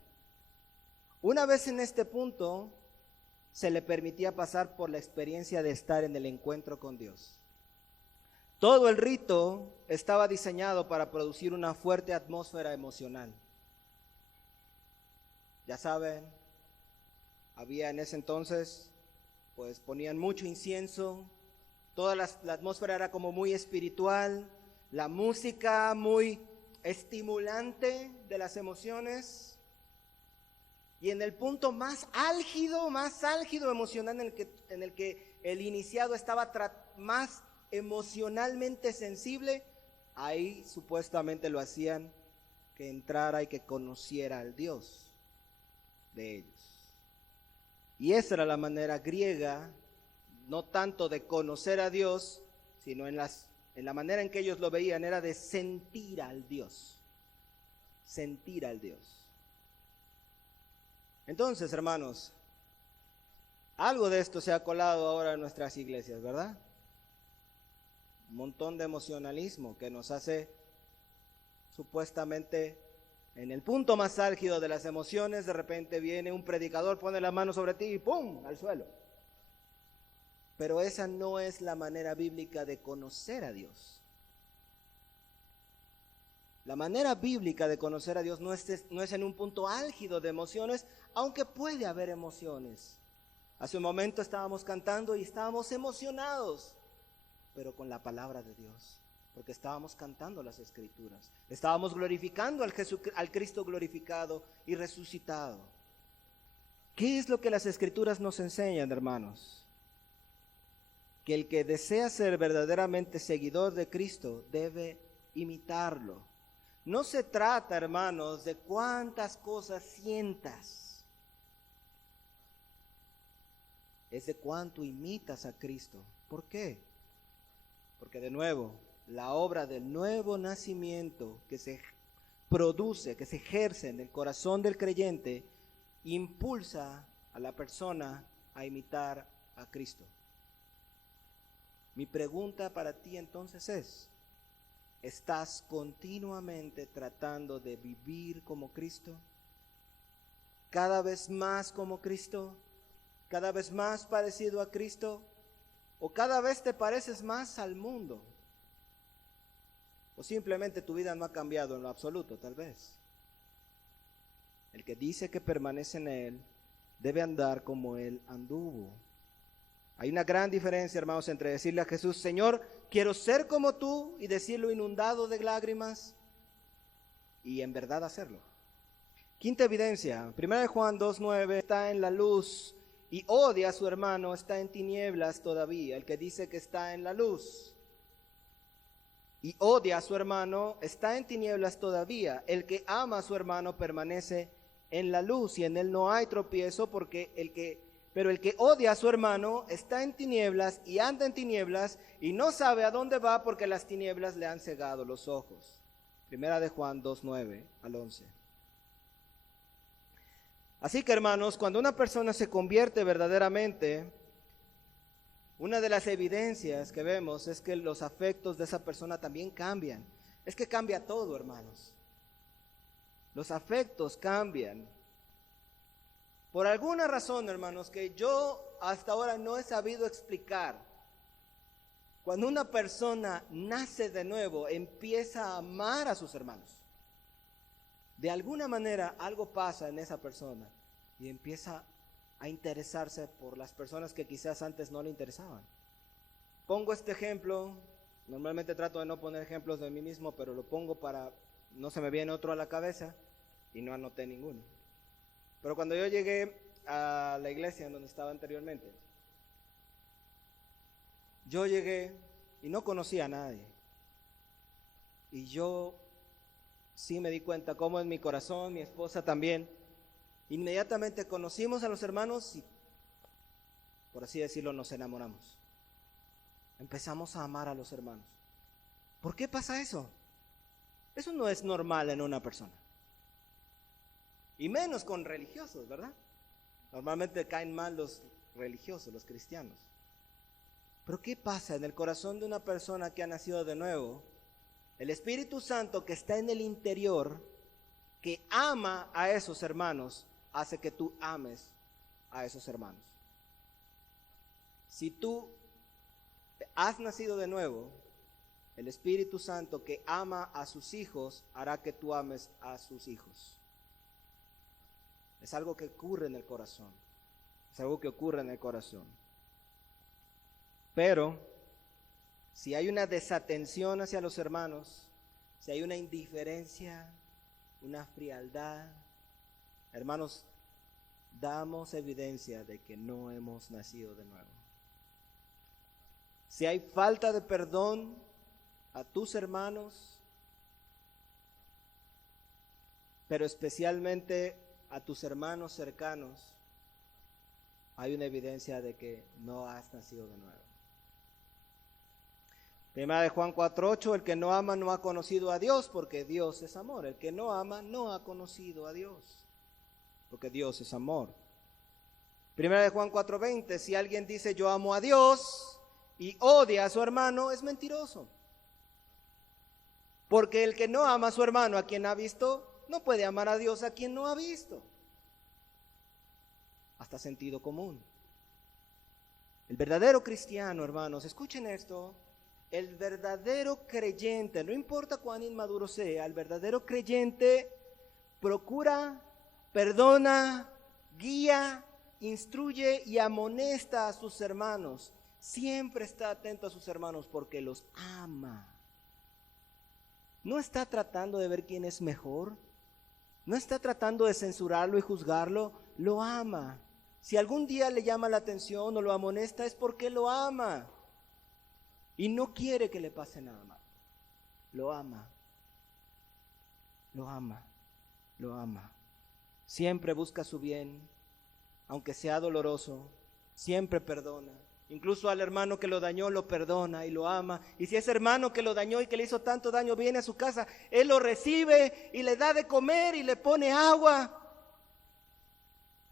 Una vez en este punto, se le permitía pasar por la experiencia de estar en el encuentro con Dios. Todo el rito estaba diseñado para producir una fuerte atmósfera emocional. Ya saben, había en ese entonces, pues ponían mucho incienso, toda la atmósfera era como muy espiritual, la música muy estimulante de las emociones. Y en el punto más álgido emocional en el que el iniciado estaba más emocionalmente sensible, ahí supuestamente lo hacían que entrara y que conociera al Dios de ellos. Y esa era la manera griega, no tanto de conocer a Dios, sino en la manera en que ellos lo veían, era de sentir al Dios. Sentir al Dios. Entonces, hermanos, algo de esto se ha colado ahora en nuestras iglesias, ¿verdad? Un montón de emocionalismo que nos hace supuestamente en el punto más álgido de las emociones, de repente viene un predicador, pone la mano sobre ti y ¡pum!, al suelo. Pero esa no es la manera bíblica de conocer a Dios. La manera bíblica de conocer a Dios no es en un punto álgido de emociones, aunque puede haber emociones. Hace un momento estábamos cantando y estábamos emocionados, pero con la palabra de Dios, porque estábamos cantando las Escrituras. Estábamos glorificando al Cristo glorificado y resucitado. ¿Qué es lo que las Escrituras nos enseñan, hermanos? Que el que desea ser verdaderamente seguidor de Cristo debe imitarlo. No se trata, hermanos, de cuántas cosas sientas. Es de cuánto imitas a Cristo. ¿Por qué? Porque de nuevo, la obra del nuevo nacimiento que se produce, que se ejerce en el corazón del creyente, impulsa a la persona a imitar a Cristo. Mi pregunta para ti entonces es, ¿estás continuamente tratando de vivir como Cristo? ¿Cada vez más como Cristo? ¿Cada vez más parecido a Cristo? ¿O cada vez te pareces más al mundo? ¿O simplemente tu vida no ha cambiado en lo absoluto, tal vez? El que dice que permanece en Él debe andar como Él anduvo. Hay una gran diferencia, hermanos, entre decirle a Jesús, Señor, quiero ser como tú, y decirlo inundado de lágrimas, y en verdad hacerlo. Quinta evidencia, 1 Juan 2:9, está en la luz y odia a su hermano, está en tinieblas todavía. El que dice que está en la luz y odia a su hermano, está en tinieblas todavía. El que ama a su hermano permanece en la luz y en él no hay tropiezo, pero el que odia a su hermano está en tinieblas y anda en tinieblas y no sabe a dónde va porque las tinieblas le han cegado los ojos. 1 Juan 2:9 al 11. Así que, hermanos, cuando una persona se convierte verdaderamente, una de las evidencias que vemos es que los afectos de esa persona también cambian. Es que cambia todo, hermanos. Los afectos cambian. Por alguna razón, hermanos, que yo hasta ahora no he sabido explicar, cuando una persona nace de nuevo, empieza a amar a sus hermanos. De alguna manera algo pasa en esa persona y empieza a interesarse por las personas que quizás antes no le interesaban. Pongo este ejemplo, normalmente trato de no poner ejemplos de mí mismo, pero lo pongo para, no se me viene otro a la cabeza y no anoté ninguno. Pero cuando yo llegué a la iglesia en donde estaba anteriormente, yo llegué y no conocía a nadie. Y yo sí me di cuenta cómo en mi corazón, mi esposa también, inmediatamente conocimos a los hermanos y, por así decirlo, nos enamoramos. Empezamos a amar a los hermanos. ¿Por qué pasa eso? Eso no es normal en una persona. Y menos con religiosos, ¿verdad? Normalmente caen mal los religiosos, los cristianos. Pero ¿qué pasa en el corazón de una persona que ha nacido de nuevo? El Espíritu Santo que está en el interior, que ama a esos hermanos, hace que tú ames a esos hermanos. Si tú has nacido de nuevo, el Espíritu Santo que ama a sus hijos hará que tú ames a sus hijos. Es algo que ocurre en el corazón. Es algo que ocurre en el corazón. Pero si hay una desatención hacia los hermanos, si hay una indiferencia, una frialdad, hermanos, damos evidencia de que no hemos nacido de nuevo. Si hay falta de perdón a tus hermanos, pero especialmente a tus hermanos cercanos, hay una evidencia de que no has nacido de nuevo. 1 Juan 4:8, el que no ama no ha conocido a Dios, porque Dios es amor. El que no ama no ha conocido a Dios, porque Dios es amor. 1 Juan 4:20, si alguien dice yo amo a Dios y odia a su hermano, es mentiroso. Porque el que no ama a su hermano a quien ha visto, no puede amar a Dios a quien no ha visto. Hasta sentido común. El verdadero cristiano, hermanos, escuchen esto, el verdadero creyente, no importa cuán inmaduro sea, el verdadero creyente procura, perdona, guía, instruye y amonesta a sus hermanos. Siempre está atento a sus hermanos porque los ama. No está tratando de ver quién es mejor. No está tratando de censurarlo y juzgarlo. Lo ama. Si algún día le llama la atención o lo amonesta es porque lo ama. Y no quiere que le pase nada mal. Lo ama. Lo ama. Lo ama. Siempre busca su bien, aunque sea doloroso. Siempre perdona. Incluso al hermano que lo dañó lo perdona y lo ama. Y si ese hermano que lo dañó y que le hizo tanto daño viene a su casa, él lo recibe y le da de comer y le pone agua.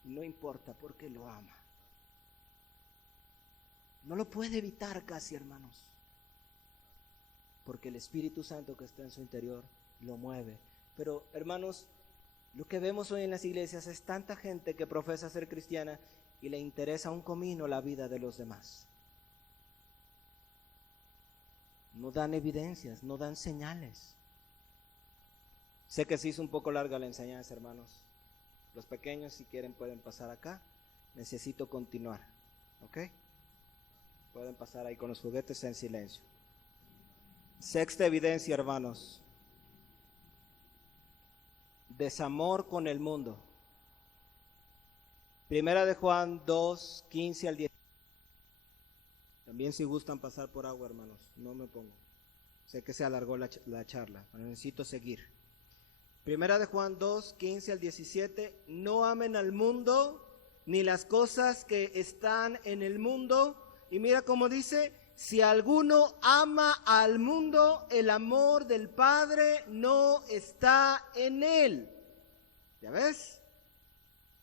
No importa porque lo ama. No lo puede evitar casi, hermanos. Porque el Espíritu Santo que está en su interior lo mueve. Pero, hermanos, lo que vemos hoy en las iglesias es tanta gente que profesa ser cristiana y le interesa un comino la vida de los demás. No dan evidencias, no dan señales. Sé que se hizo un poco larga la enseñanza, hermanos. Los pequeños, si quieren, pueden pasar acá. Necesito continuar, ¿ok? Pueden pasar ahí con los juguetes en silencio. Sexta evidencia, hermanos. Desamor con el mundo. Primera de Juan 2, 15 al 10. También si gustan pasar por agua, hermanos, no me pongo. Sé que se alargó la charla, pero necesito seguir. Primera de Juan 2, 15 al 17. No amen al mundo, ni las cosas que están en el mundo. Y mira cómo dice, si alguno ama al mundo, el amor del Padre no está en él. ¿Ya ves?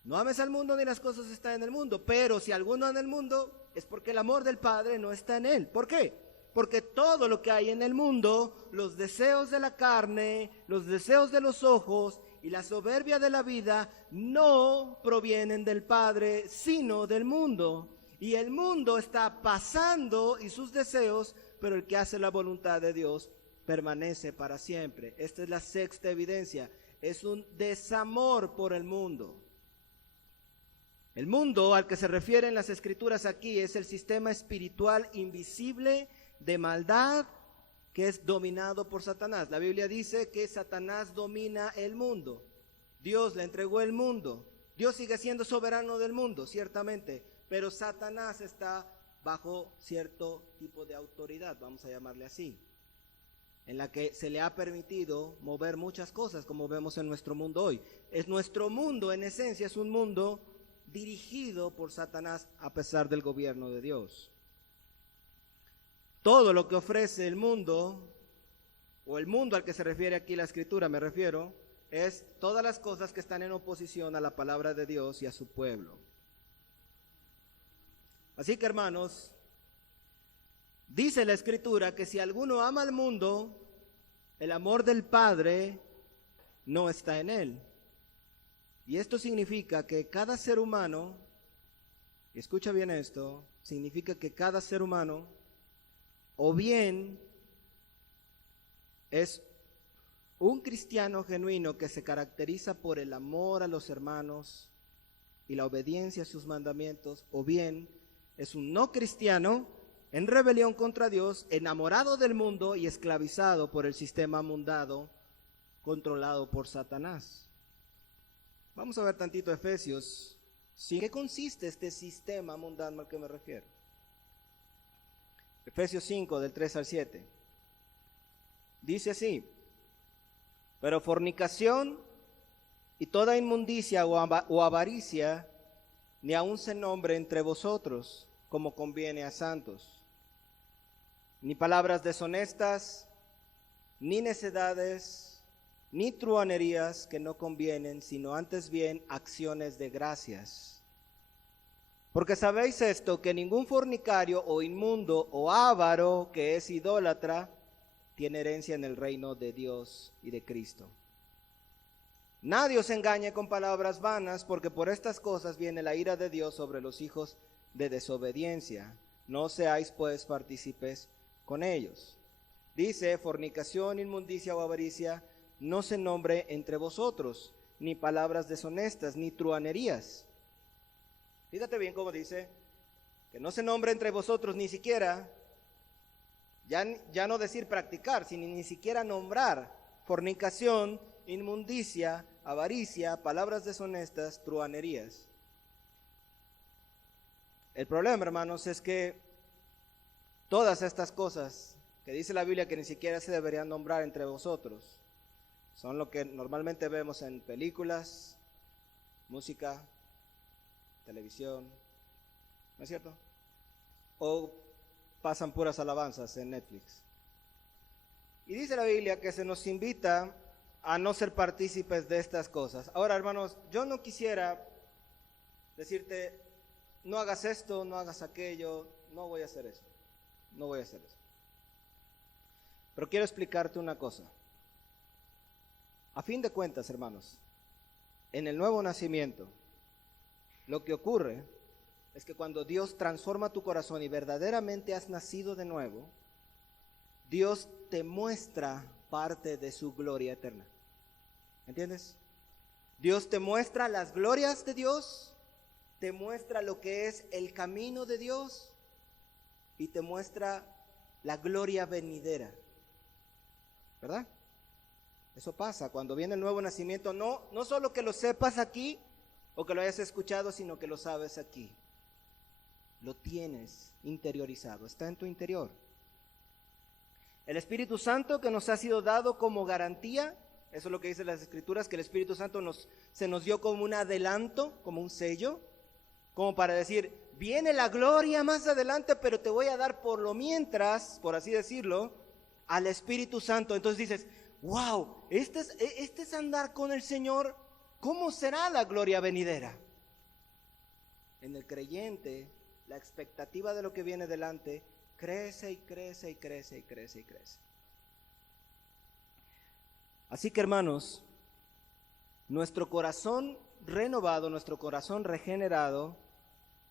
No ames al mundo ni las cosas que están en el mundo, pero si alguno ama el mundo, es porque el amor del Padre no está en él. ¿Por qué? Porque todo lo que hay en el mundo, los deseos de la carne, los deseos de los ojos y la soberbia de la vida, no provienen del Padre, sino del mundo. Y el mundo está pasando y sus deseos, pero el que hace la voluntad de Dios permanece para siempre. Esta es la sexta evidencia. Es un desamor por el mundo. El mundo al que se refieren las escrituras aquí es el sistema espiritual invisible de maldad que es dominado por Satanás. La Biblia dice que Satanás domina el mundo. Dios le entregó el mundo. Dios sigue siendo soberano del mundo, ciertamente, pero Satanás está bajo cierto tipo de autoridad, vamos a llamarle así, en la que se le ha permitido mover muchas cosas, como vemos en nuestro mundo hoy. Nuestro mundo, en esencia, es un mundo dirigido por Satanás a pesar del gobierno de Dios. Todo lo que ofrece el mundo, o el mundo al que se refiere aquí la escritura, me refiero, es todas las cosas que están en oposición a la palabra de Dios y a su pueblo. Así que, hermanos, dice la escritura que si alguno ama al mundo, el amor del Padre no está en él. Y esto significa que cada ser humano, escucha bien esto, significa que cada ser humano o bien es un cristiano genuino que se caracteriza por el amor a los hermanos y la obediencia a sus mandamientos, o bien es un no cristiano en rebelión contra Dios, enamorado del mundo y esclavizado por el sistema mundano controlado por Satanás. Vamos a ver tantito Efesios. ¿En qué consiste este sistema mundano al que me refiero? Efesios 5, del 3 al 7. Dice así: pero fornicación y toda inmundicia o avaricia, ni aun se nombre entre vosotros, como conviene a santos. Ni palabras deshonestas, ni necedades, ni truhanerías que no convienen, sino antes bien acciones de gracias. Porque sabéis esto, que ningún fornicario o inmundo o avaro que es idólatra tiene herencia en el reino de Dios y de Cristo. Nadie os engañe con palabras vanas, porque por estas cosas viene la ira de Dios sobre los hijos de desobediencia. No seáis pues partícipes con ellos. Dice: fornicación, inmundicia o avaricia no se nombre entre vosotros, ni palabras deshonestas, ni truhanerías. Fíjate bien cómo dice, que no se nombre entre vosotros ni siquiera, ya no decir practicar, sino ni siquiera nombrar fornicación, inmundicia, avaricia, palabras deshonestas, truhanerías. El problema, hermanos, es que todas estas cosas que dice la Biblia que ni siquiera se deberían nombrar entre vosotros, son lo que normalmente vemos en películas, música, televisión, ¿no es cierto? O pasan puras alabanzas en Netflix. Y dice la Biblia que se nos invita a no ser partícipes de estas cosas. Ahora, hermanos, yo no quisiera decirte, no hagas esto, no hagas aquello, no voy a hacer eso, no voy a hacer eso. Pero quiero explicarte una cosa. A fin de cuentas, hermanos, en el nuevo nacimiento, lo que ocurre es que cuando Dios transforma tu corazón y verdaderamente has nacido de nuevo, Dios te muestra parte de su gloria eterna. ¿Entiendes? Dios te muestra las glorias de Dios, te muestra lo que es el camino de Dios y te muestra la gloria venidera. ¿Verdad? Eso pasa cuando viene el nuevo nacimiento, no solo que lo sepas aquí o que lo hayas escuchado, sino que lo sabes aquí. Lo tienes interiorizado, está en tu interior. El Espíritu Santo que nos ha sido dado como garantía, eso es lo que dicen las Escrituras, que el Espíritu Santo se nos dio como un adelanto, como un sello, como para decir, viene la gloria más adelante, pero te voy a dar por lo mientras, por así decirlo, al Espíritu Santo. Entonces dices, wow, este es andar con el Señor, ¿cómo será la gloria venidera? En el creyente, la expectativa de lo que viene delante crece y crece y crece y crece y crece. Así que, hermanos, nuestro corazón renovado, nuestro corazón regenerado,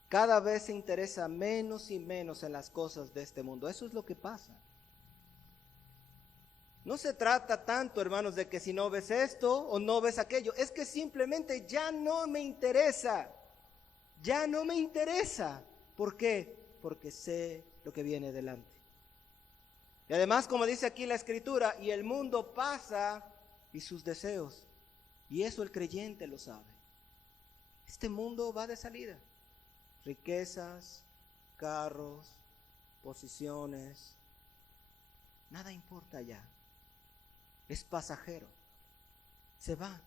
cada vez se interesa menos y menos en las cosas de este mundo. Eso es lo que pasa. No se trata tanto, hermanos, de que si no ves esto o no ves aquello, es que simplemente ya no me interesa. Ya no me interesa. ¿Por qué? Porque sé lo que viene delante. Y además, como dice aquí la Escritura, y el mundo pasa y sus deseos. Y eso el creyente lo sabe. Este mundo va de salida. Riquezas, carros, posiciones, nada importa ya. Es pasajero. Se va.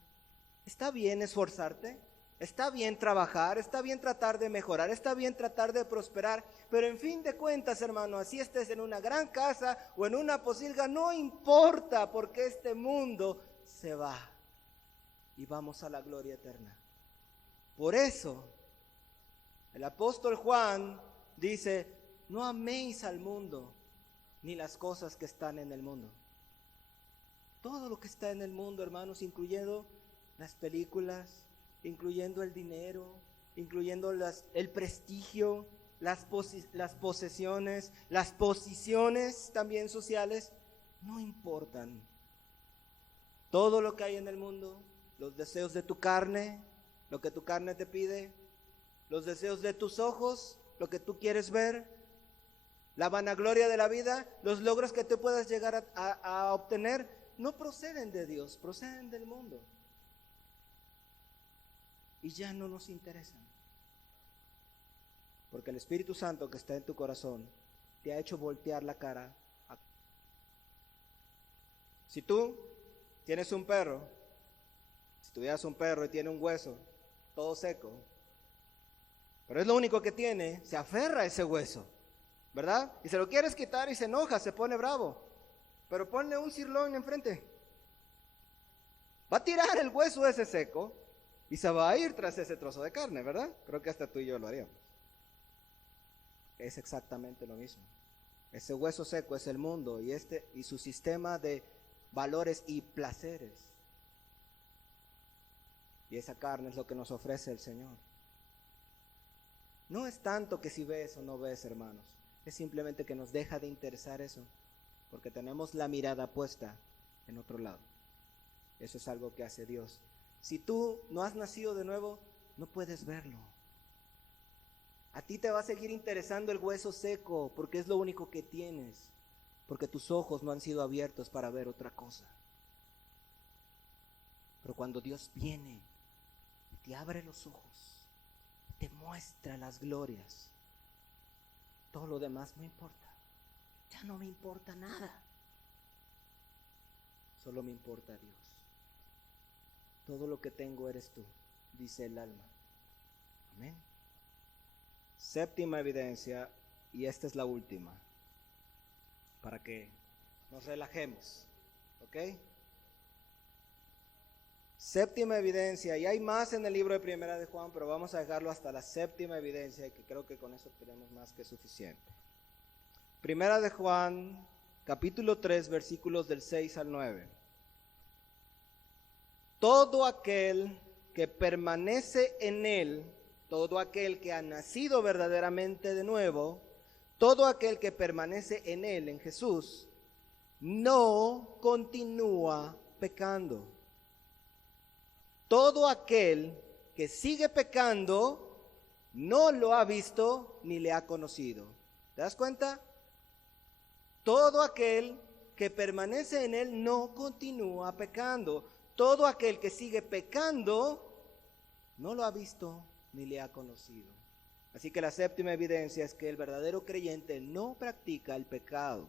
Está bien esforzarte. Está bien trabajar, está bien tratar de mejorar, está bien tratar de prosperar, pero en fin de cuentas, hermano, así estés en una gran casa o en una posilga, no importa, porque este mundo se va y vamos a la gloria eterna. Por eso, el apóstol Juan dice, no améis al mundo, ni las cosas que están en el mundo. Todo lo que está en el mundo, hermanos, incluyendo las películas, incluyendo el dinero, incluyendo el prestigio, las posesiones, las posiciones también sociales, no importan. Todo lo que hay en el mundo, los deseos de tu carne, lo que tu carne te pide, los deseos de tus ojos, lo que tú quieres ver, la vanagloria de la vida, los logros que tú puedas llegar a obtener, no proceden de Dios, proceden del mundo. Y ya no nos interesan. Porque el Espíritu Santo que está en tu corazón te ha hecho voltear la cara. Si tú tienes un perro, si tuvieras un perro y tiene un hueso todo seco, pero es lo único que tiene, se aferra a ese hueso, ¿verdad? Y se lo quieres quitar y se enoja, se pone bravo. Pero ponle un sirloin enfrente. Va a tirar el hueso ese seco y se va a ir tras ese trozo de carne, ¿verdad? Creo que hasta tú y yo lo haríamos. Es exactamente lo mismo. Ese hueso seco es el mundo y su sistema de valores y placeres. Y esa carne es lo que nos ofrece el Señor. No es tanto que si ves o no ves, hermanos. Es simplemente que nos deja de interesar eso, porque tenemos la mirada puesta en otro lado. Eso es algo que hace Dios. Si tú no has nacido de nuevo, no puedes verlo. A ti te va a seguir interesando el hueso seco, porque es lo único que tienes, porque tus ojos no han sido abiertos para ver otra cosa. Pero cuando Dios viene y te abre los ojos, te muestra las glorias, todo lo demás no importa. Ya no me importa nada. Solo me importa Dios. Todo lo que tengo eres tú, dice el alma. Amén. Séptima evidencia, y esta es la última, para que nos relajemos, ¿ok? Séptima evidencia, y hay más en el libro de Primera de Juan, pero vamos a dejarlo hasta la séptima evidencia, que creo que con eso tenemos más que suficiente. Primera de Juan, capítulo 3, versículos del 6 al 9. Todo aquel que permanece en él, todo aquel que ha nacido verdaderamente de nuevo, todo aquel que permanece en él, en Jesús, no continúa pecando. Todo aquel que sigue pecando no lo ha visto ni le ha conocido. ¿Te das cuenta? Todo aquel que permanece en él no continúa pecando. Todo aquel que sigue pecando no lo ha visto ni le ha conocido. Así que la séptima evidencia es que el verdadero creyente no practica el pecado.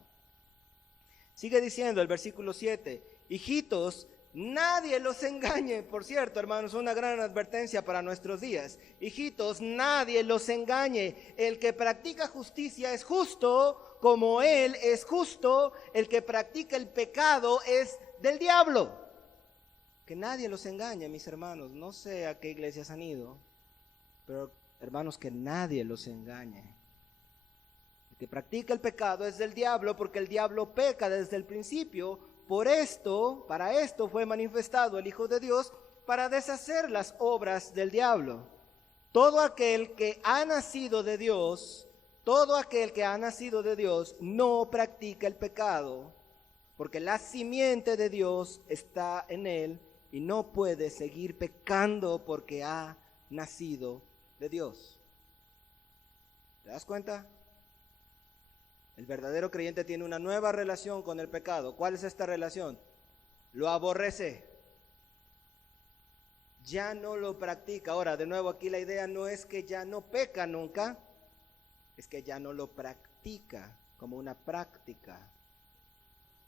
Sigue diciendo el versículo 7, hijitos, nadie los engañe. Por cierto, hermanos, una gran advertencia para nuestros días. Hijitos, nadie los engañe. El que practica justicia es justo, como él es justo. El que practica el pecado es del diablo. Que nadie los engañe, mis hermanos. No sé a qué iglesias han ido, pero hermanos, que nadie los engañe. El que practica el pecado es del diablo, porque el diablo peca desde el principio. Para esto fue manifestado el Hijo de Dios, para deshacer las obras del diablo. Todo aquel que ha nacido de Dios, no practica el pecado, porque la simiente de Dios está en él y no puede seguir pecando porque ha nacido de Dios. ¿Te das cuenta? El verdadero creyente tiene una nueva relación con el pecado. ¿Cuál es esta relación? Lo aborrece. Ya no lo practica. Ahora, de nuevo, aquí la idea no es que ya no peca nunca, es que ya no lo practica como una práctica.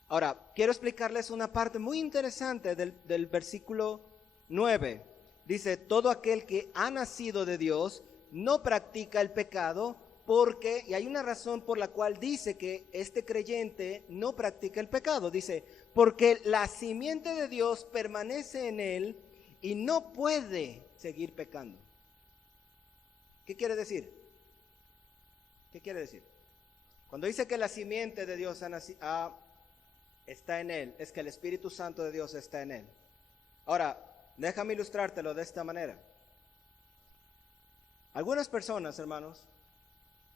Ahora, quiero explicarles una parte muy interesante del versículo 9. Dice, todo aquel que ha nacido de Dios no practica el pecado, porque, y hay una razón por la cual dice que este creyente no practica el pecado. Dice, porque la simiente de Dios permanece en él y no puede seguir pecando. ¿Qué quiere decir? ¿Qué quiere decir? Cuando dice que la simiente de Dios está en él, es que el Espíritu Santo de Dios está en él. Ahora, déjame ilustrártelo de esta manera. Algunas personas, hermanos,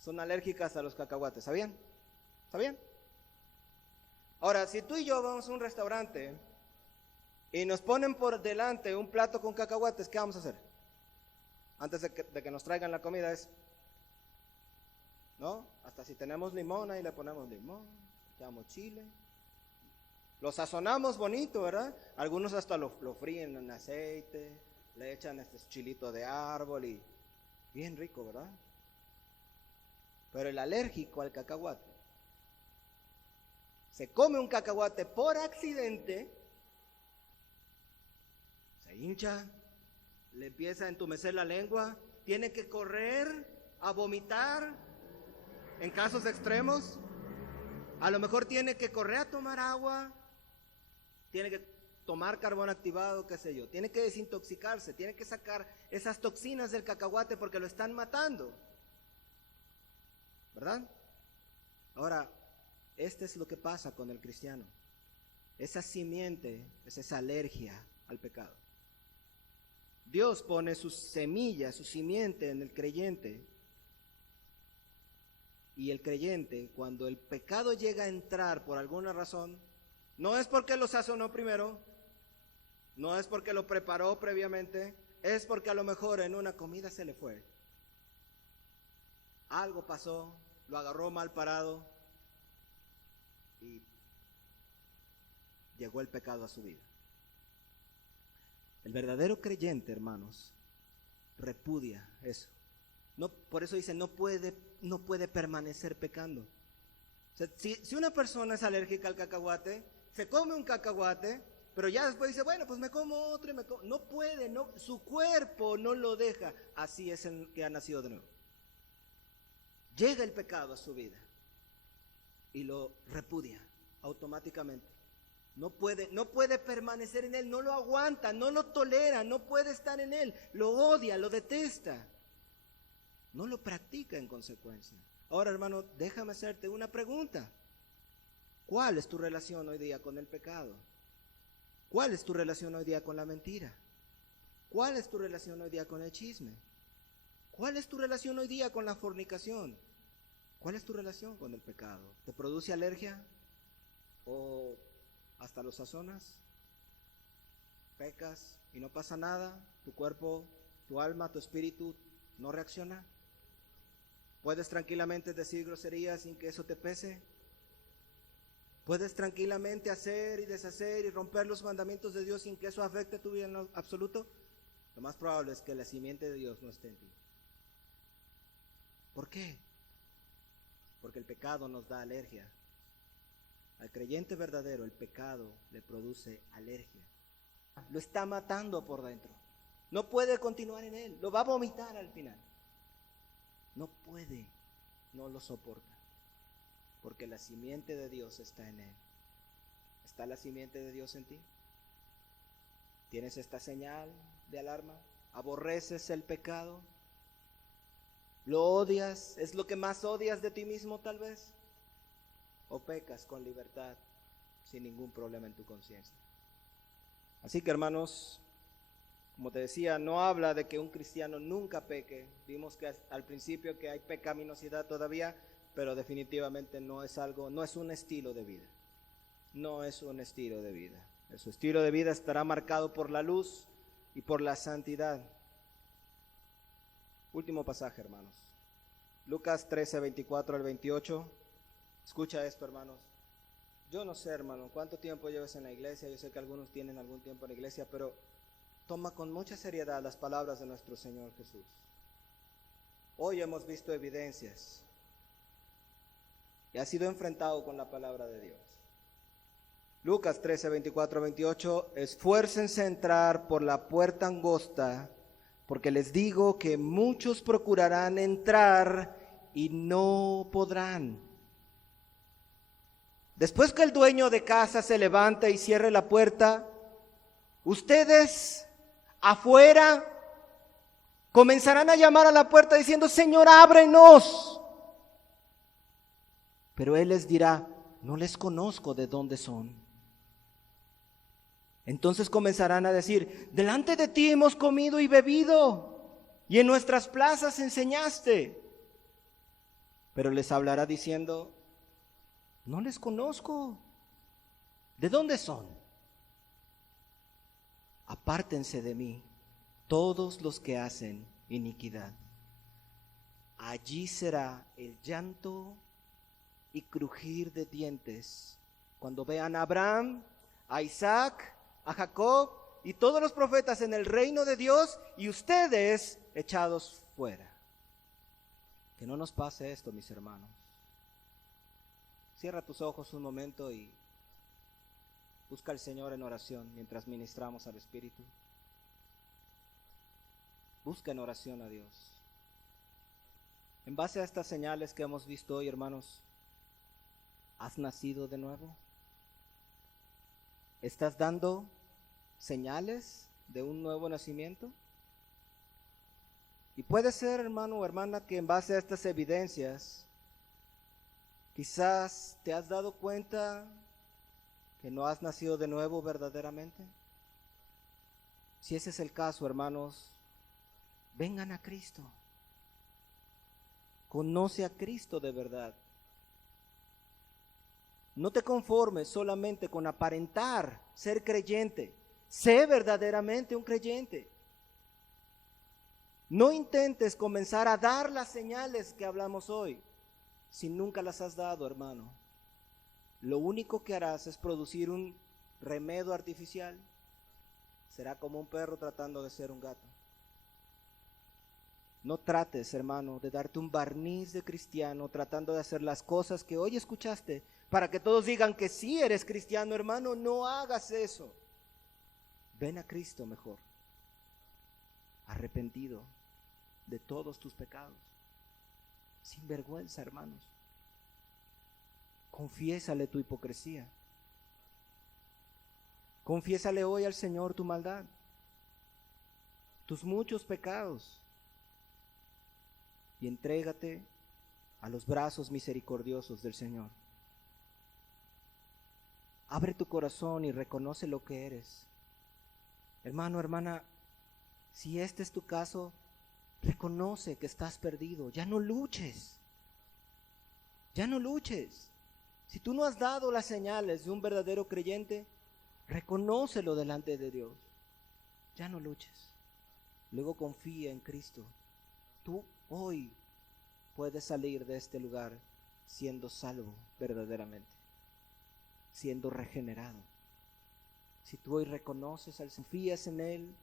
son alérgicas a los cacahuates, ¿sabían? ¿Sabían? Ahora, si tú y yo vamos a un restaurante y nos ponen por delante un plato con cacahuates, ¿qué vamos a hacer? Antes de que nos traigan la comida ¿no? Hasta si tenemos limón, ahí le ponemos limón, echamos chile. Lo sazonamos bonito, ¿verdad? Algunos hasta lo fríen en aceite, le echan este chilito de árbol y bien rico, ¿verdad? Pero el alérgico al cacahuate se come un cacahuate por accidente, se hincha, le empieza a entumecer la lengua, tiene que correr a vomitar en casos extremos, a lo mejor tiene que correr a tomar agua, tiene que tomar carbón activado, qué sé yo, tiene que desintoxicarse, tiene que sacar esas toxinas del cacahuate porque lo están matando. ¿Verdad? Ahora, este es lo que pasa con el cristiano. Esa simiente es esa alergia al pecado. Dios pone su semilla, su simiente en el creyente. Y el creyente, cuando el pecado llega a entrar por alguna razón, no es porque lo sazonó primero, no es porque lo preparó previamente, es porque a lo mejor en una comida se le fue. Algo pasó, lo agarró mal parado y llegó el pecado a su vida. El verdadero creyente, hermanos, repudia eso. No, por eso dice, no puede permanecer pecando. O sea, si una persona es alérgica al cacahuate, se come un cacahuate, pero ya después dice, bueno, pues me como otro y no puede, su cuerpo no lo deja. Así es el que ha nacido de nuevo. Llega el pecado a su vida y lo repudia automáticamente. No puede permanecer en él, no lo aguanta, no lo tolera, no puede estar en él, lo odia, lo detesta. No lo practica en consecuencia. Ahora, hermano, déjame hacerte una pregunta. ¿Cuál es tu relación hoy día con el pecado? ¿Cuál es tu relación hoy día con la mentira? ¿Cuál es tu relación hoy día con el chisme? ¿Cuál es tu relación hoy día con la fornicación? ¿Cuál es tu relación con el pecado? ¿Te produce alergia? ¿O hasta lo sazonas? ¿Pecas y no pasa nada? ¿Tu cuerpo, tu alma, tu espíritu no reacciona? ¿Puedes tranquilamente decir groserías sin que eso te pese? ¿Puedes tranquilamente hacer y deshacer y romper los mandamientos de Dios sin que eso afecte tu vida en lo absoluto? Lo más probable es que la simiente de Dios no esté en ti. ¿Por qué? Porque el pecado nos da alergia. Al creyente verdadero el pecado le produce alergia. Lo está matando por dentro. No puede continuar en él. Lo va a vomitar al final. No puede, no lo soporta. Porque la simiente de Dios está en él. ¿Está la simiente de Dios en ti? ¿Tienes esta señal de alarma? ¿Aborreces el pecado? ¿Lo odias? ¿Es lo que más odias de ti mismo tal vez? ¿O pecas con libertad sin ningún problema en tu conciencia? Así que, hermanos, como te decía, no habla de que un cristiano nunca peque. Vimos que al principio que hay pecaminosidad todavía, pero definitivamente no es un estilo de vida. No es un estilo de vida. Su estilo de vida estará marcado por la luz y por la santidad. Último pasaje, hermanos. Lucas 13, 24 al 28. Escucha esto, hermanos. Yo no sé, hermano, cuánto tiempo llevas en la iglesia. Yo sé que algunos tienen algún tiempo en la iglesia, pero toma con mucha seriedad las palabras de nuestro Señor Jesús. Hoy hemos visto evidencias y ha sido enfrentado con la palabra de Dios. Lucas 13, 24, 28, esfuércense a entrar por la puerta angosta, porque les digo que muchos procurarán entrar y no podrán. Después que el dueño de casa se levante y cierre la puerta, ustedes afuera comenzarán a llamar a la puerta diciendo: Señor, ábrenos. Pero Él les dirá: no les conozco de dónde son. Entonces comenzarán a decir: delante de ti hemos comido y bebido, y en nuestras plazas enseñaste. Pero les hablará diciendo: no les conozco. ¿De dónde son? Apártense de mí, todos los que hacen iniquidad. Allí será el llanto y crujir de dientes cuando vean a Abraham, a Isaac, a Jacob y todos los profetas en el reino de Dios y ustedes echados fuera. Que no nos pase esto, mis hermanos. Cierra tus ojos un momento y busca al Señor en oración mientras ministramos al Espíritu. Busca en oración a Dios. En base a estas señales que hemos visto hoy, hermanos, ¿has nacido de nuevo? ¿Estás dando señales de un nuevo nacimiento? Y puede ser, hermano o hermana, que en base a estas evidencias, quizás te has dado cuenta que no has nacido de nuevo verdaderamente. Si ese es el caso, hermanos, vengan a Cristo. Conoce a Cristo de verdad. No te conformes solamente con aparentar ser creyente. Sé verdaderamente un creyente. No intentes comenzar a dar las señales que hablamos hoy si nunca las has dado, hermano. Lo único que harás es producir un remedio artificial. Será como un perro tratando de ser un gato. No trates, hermano, de darte un barniz de cristiano tratando de hacer las cosas que hoy escuchaste para que todos digan que sí eres cristiano, hermano. No hagas eso. Ven a Cristo mejor, arrepentido de todos tus pecados, sin vergüenza, hermanos. Confiésale tu hipocresía. Confiésale hoy al Señor tu maldad, tus muchos pecados, y entrégate a los brazos misericordiosos del Señor. Abre tu corazón y reconoce lo que eres. Hermano, hermana, si este es tu caso, reconoce que estás perdido. Ya no luches. Ya no luches. Si tú no has dado las señales de un verdadero creyente, reconócelo delante de Dios. Ya no luches. Luego confía en Cristo. Tú hoy puedes salir de este lugar siendo salvo verdaderamente, siendo regenerado. Si tú hoy reconoces al Señor, confías en Él,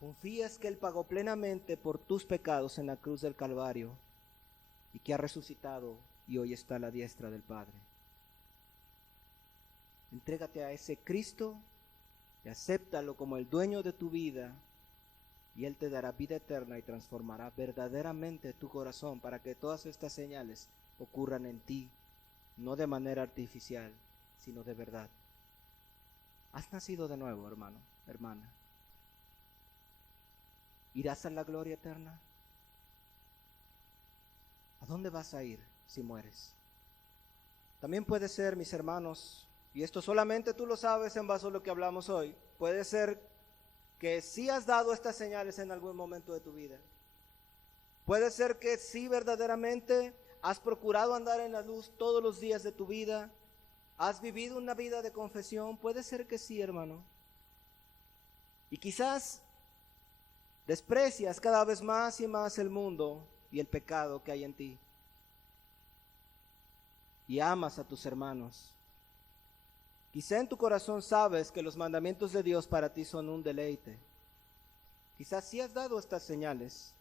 confías que Él pagó plenamente por tus pecados en la cruz del Calvario y que ha resucitado y hoy está a la diestra del Padre. Entrégate a ese Cristo y acéptalo como el dueño de tu vida, y Él te dará vida eterna y transformará verdaderamente tu corazón para que todas estas señales ocurran en ti, no de manera artificial, sino de verdad. Has nacido de nuevo, hermano, hermana. ¿Irás a la gloria eterna? ¿A dónde vas a ir si mueres? También puede ser, mis hermanos, y esto solamente tú lo sabes en base a lo que hablamos hoy, puede ser que sí has dado estas señales en algún momento de tu vida. Puede ser que sí verdaderamente has procurado andar en la luz todos los días de tu vida. ¿Has vivido una vida de confesión? Puede ser que sí, hermano. Y quizás desprecias cada vez más y más el mundo y el pecado que hay en ti. Y amas a tus hermanos. Quizá en tu corazón sabes que los mandamientos de Dios para ti son un deleite. Quizás sí has dado estas señales,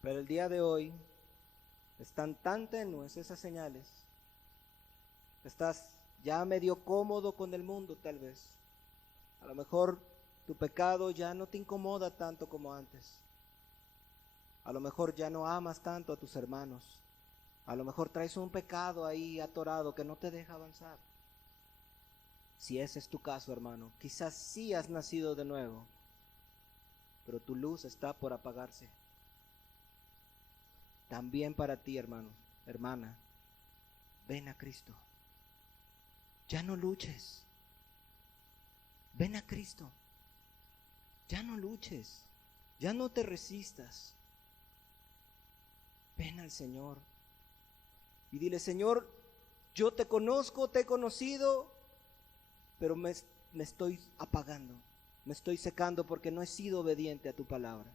pero el día de hoy están tan tenues esas señales. Estás ya medio cómodo con el mundo tal vez. A lo mejor tu pecado ya no te incomoda tanto como antes. A lo mejor ya no amas tanto a tus hermanos. A lo mejor traes un pecado ahí atorado que no te deja avanzar. Si ese es tu caso, hermano, quizás sí has nacido de nuevo, pero tu luz está por apagarse. También para ti, hermano, hermana, ven a Cristo. Ya no luches. Ven a Cristo. Ya no luches. Ya no te resistas. Ven al Señor. Y dile, Señor, yo te conozco, te he conocido, pero me estoy apagando. Me estoy secando porque no he sido obediente a tu palabra.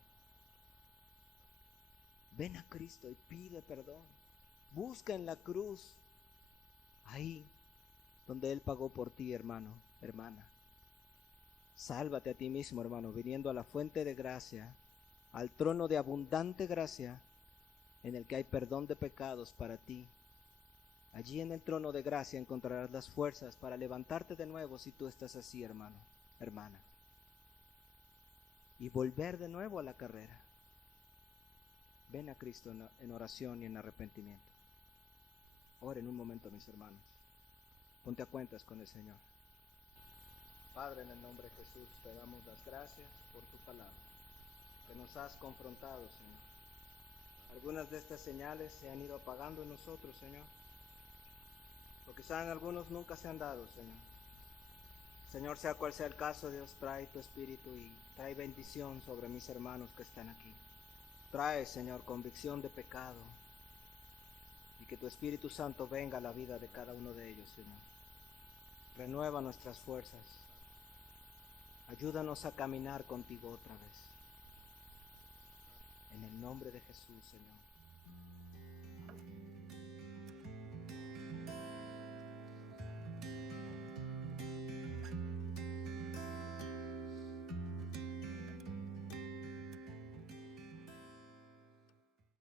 Ven a Cristo y pide perdón. Busca en la cruz, ahí donde Él pagó por ti, hermano, hermana. Sálvate a ti mismo, hermano, viniendo a la fuente de gracia, al trono de abundante gracia, en el que hay perdón de pecados para ti. Allí en el trono de gracia encontrarás las fuerzas para levantarte de nuevo si tú estás así, hermano, hermana. Y volver de nuevo a la carrera. Ven a Cristo en oración y en arrepentimiento. Oren un momento, mis hermanos. Ponte a cuentas con el Señor. Padre, en el nombre de Jesús, te damos las gracias por tu palabra, que nos has confrontado, Señor. Algunas de estas señales se han ido apagando en nosotros, Señor. O quizá en algunos nunca se han dado, Señor. Señor, sea cual sea el caso, Dios, trae tu espíritu y trae bendición sobre mis hermanos que están aquí. Trae, Señor, convicción de pecado y que tu Espíritu Santo venga a la vida de cada uno de ellos, Señor. Renueva nuestras fuerzas. Ayúdanos a caminar contigo otra vez. En el nombre de Jesús, Señor.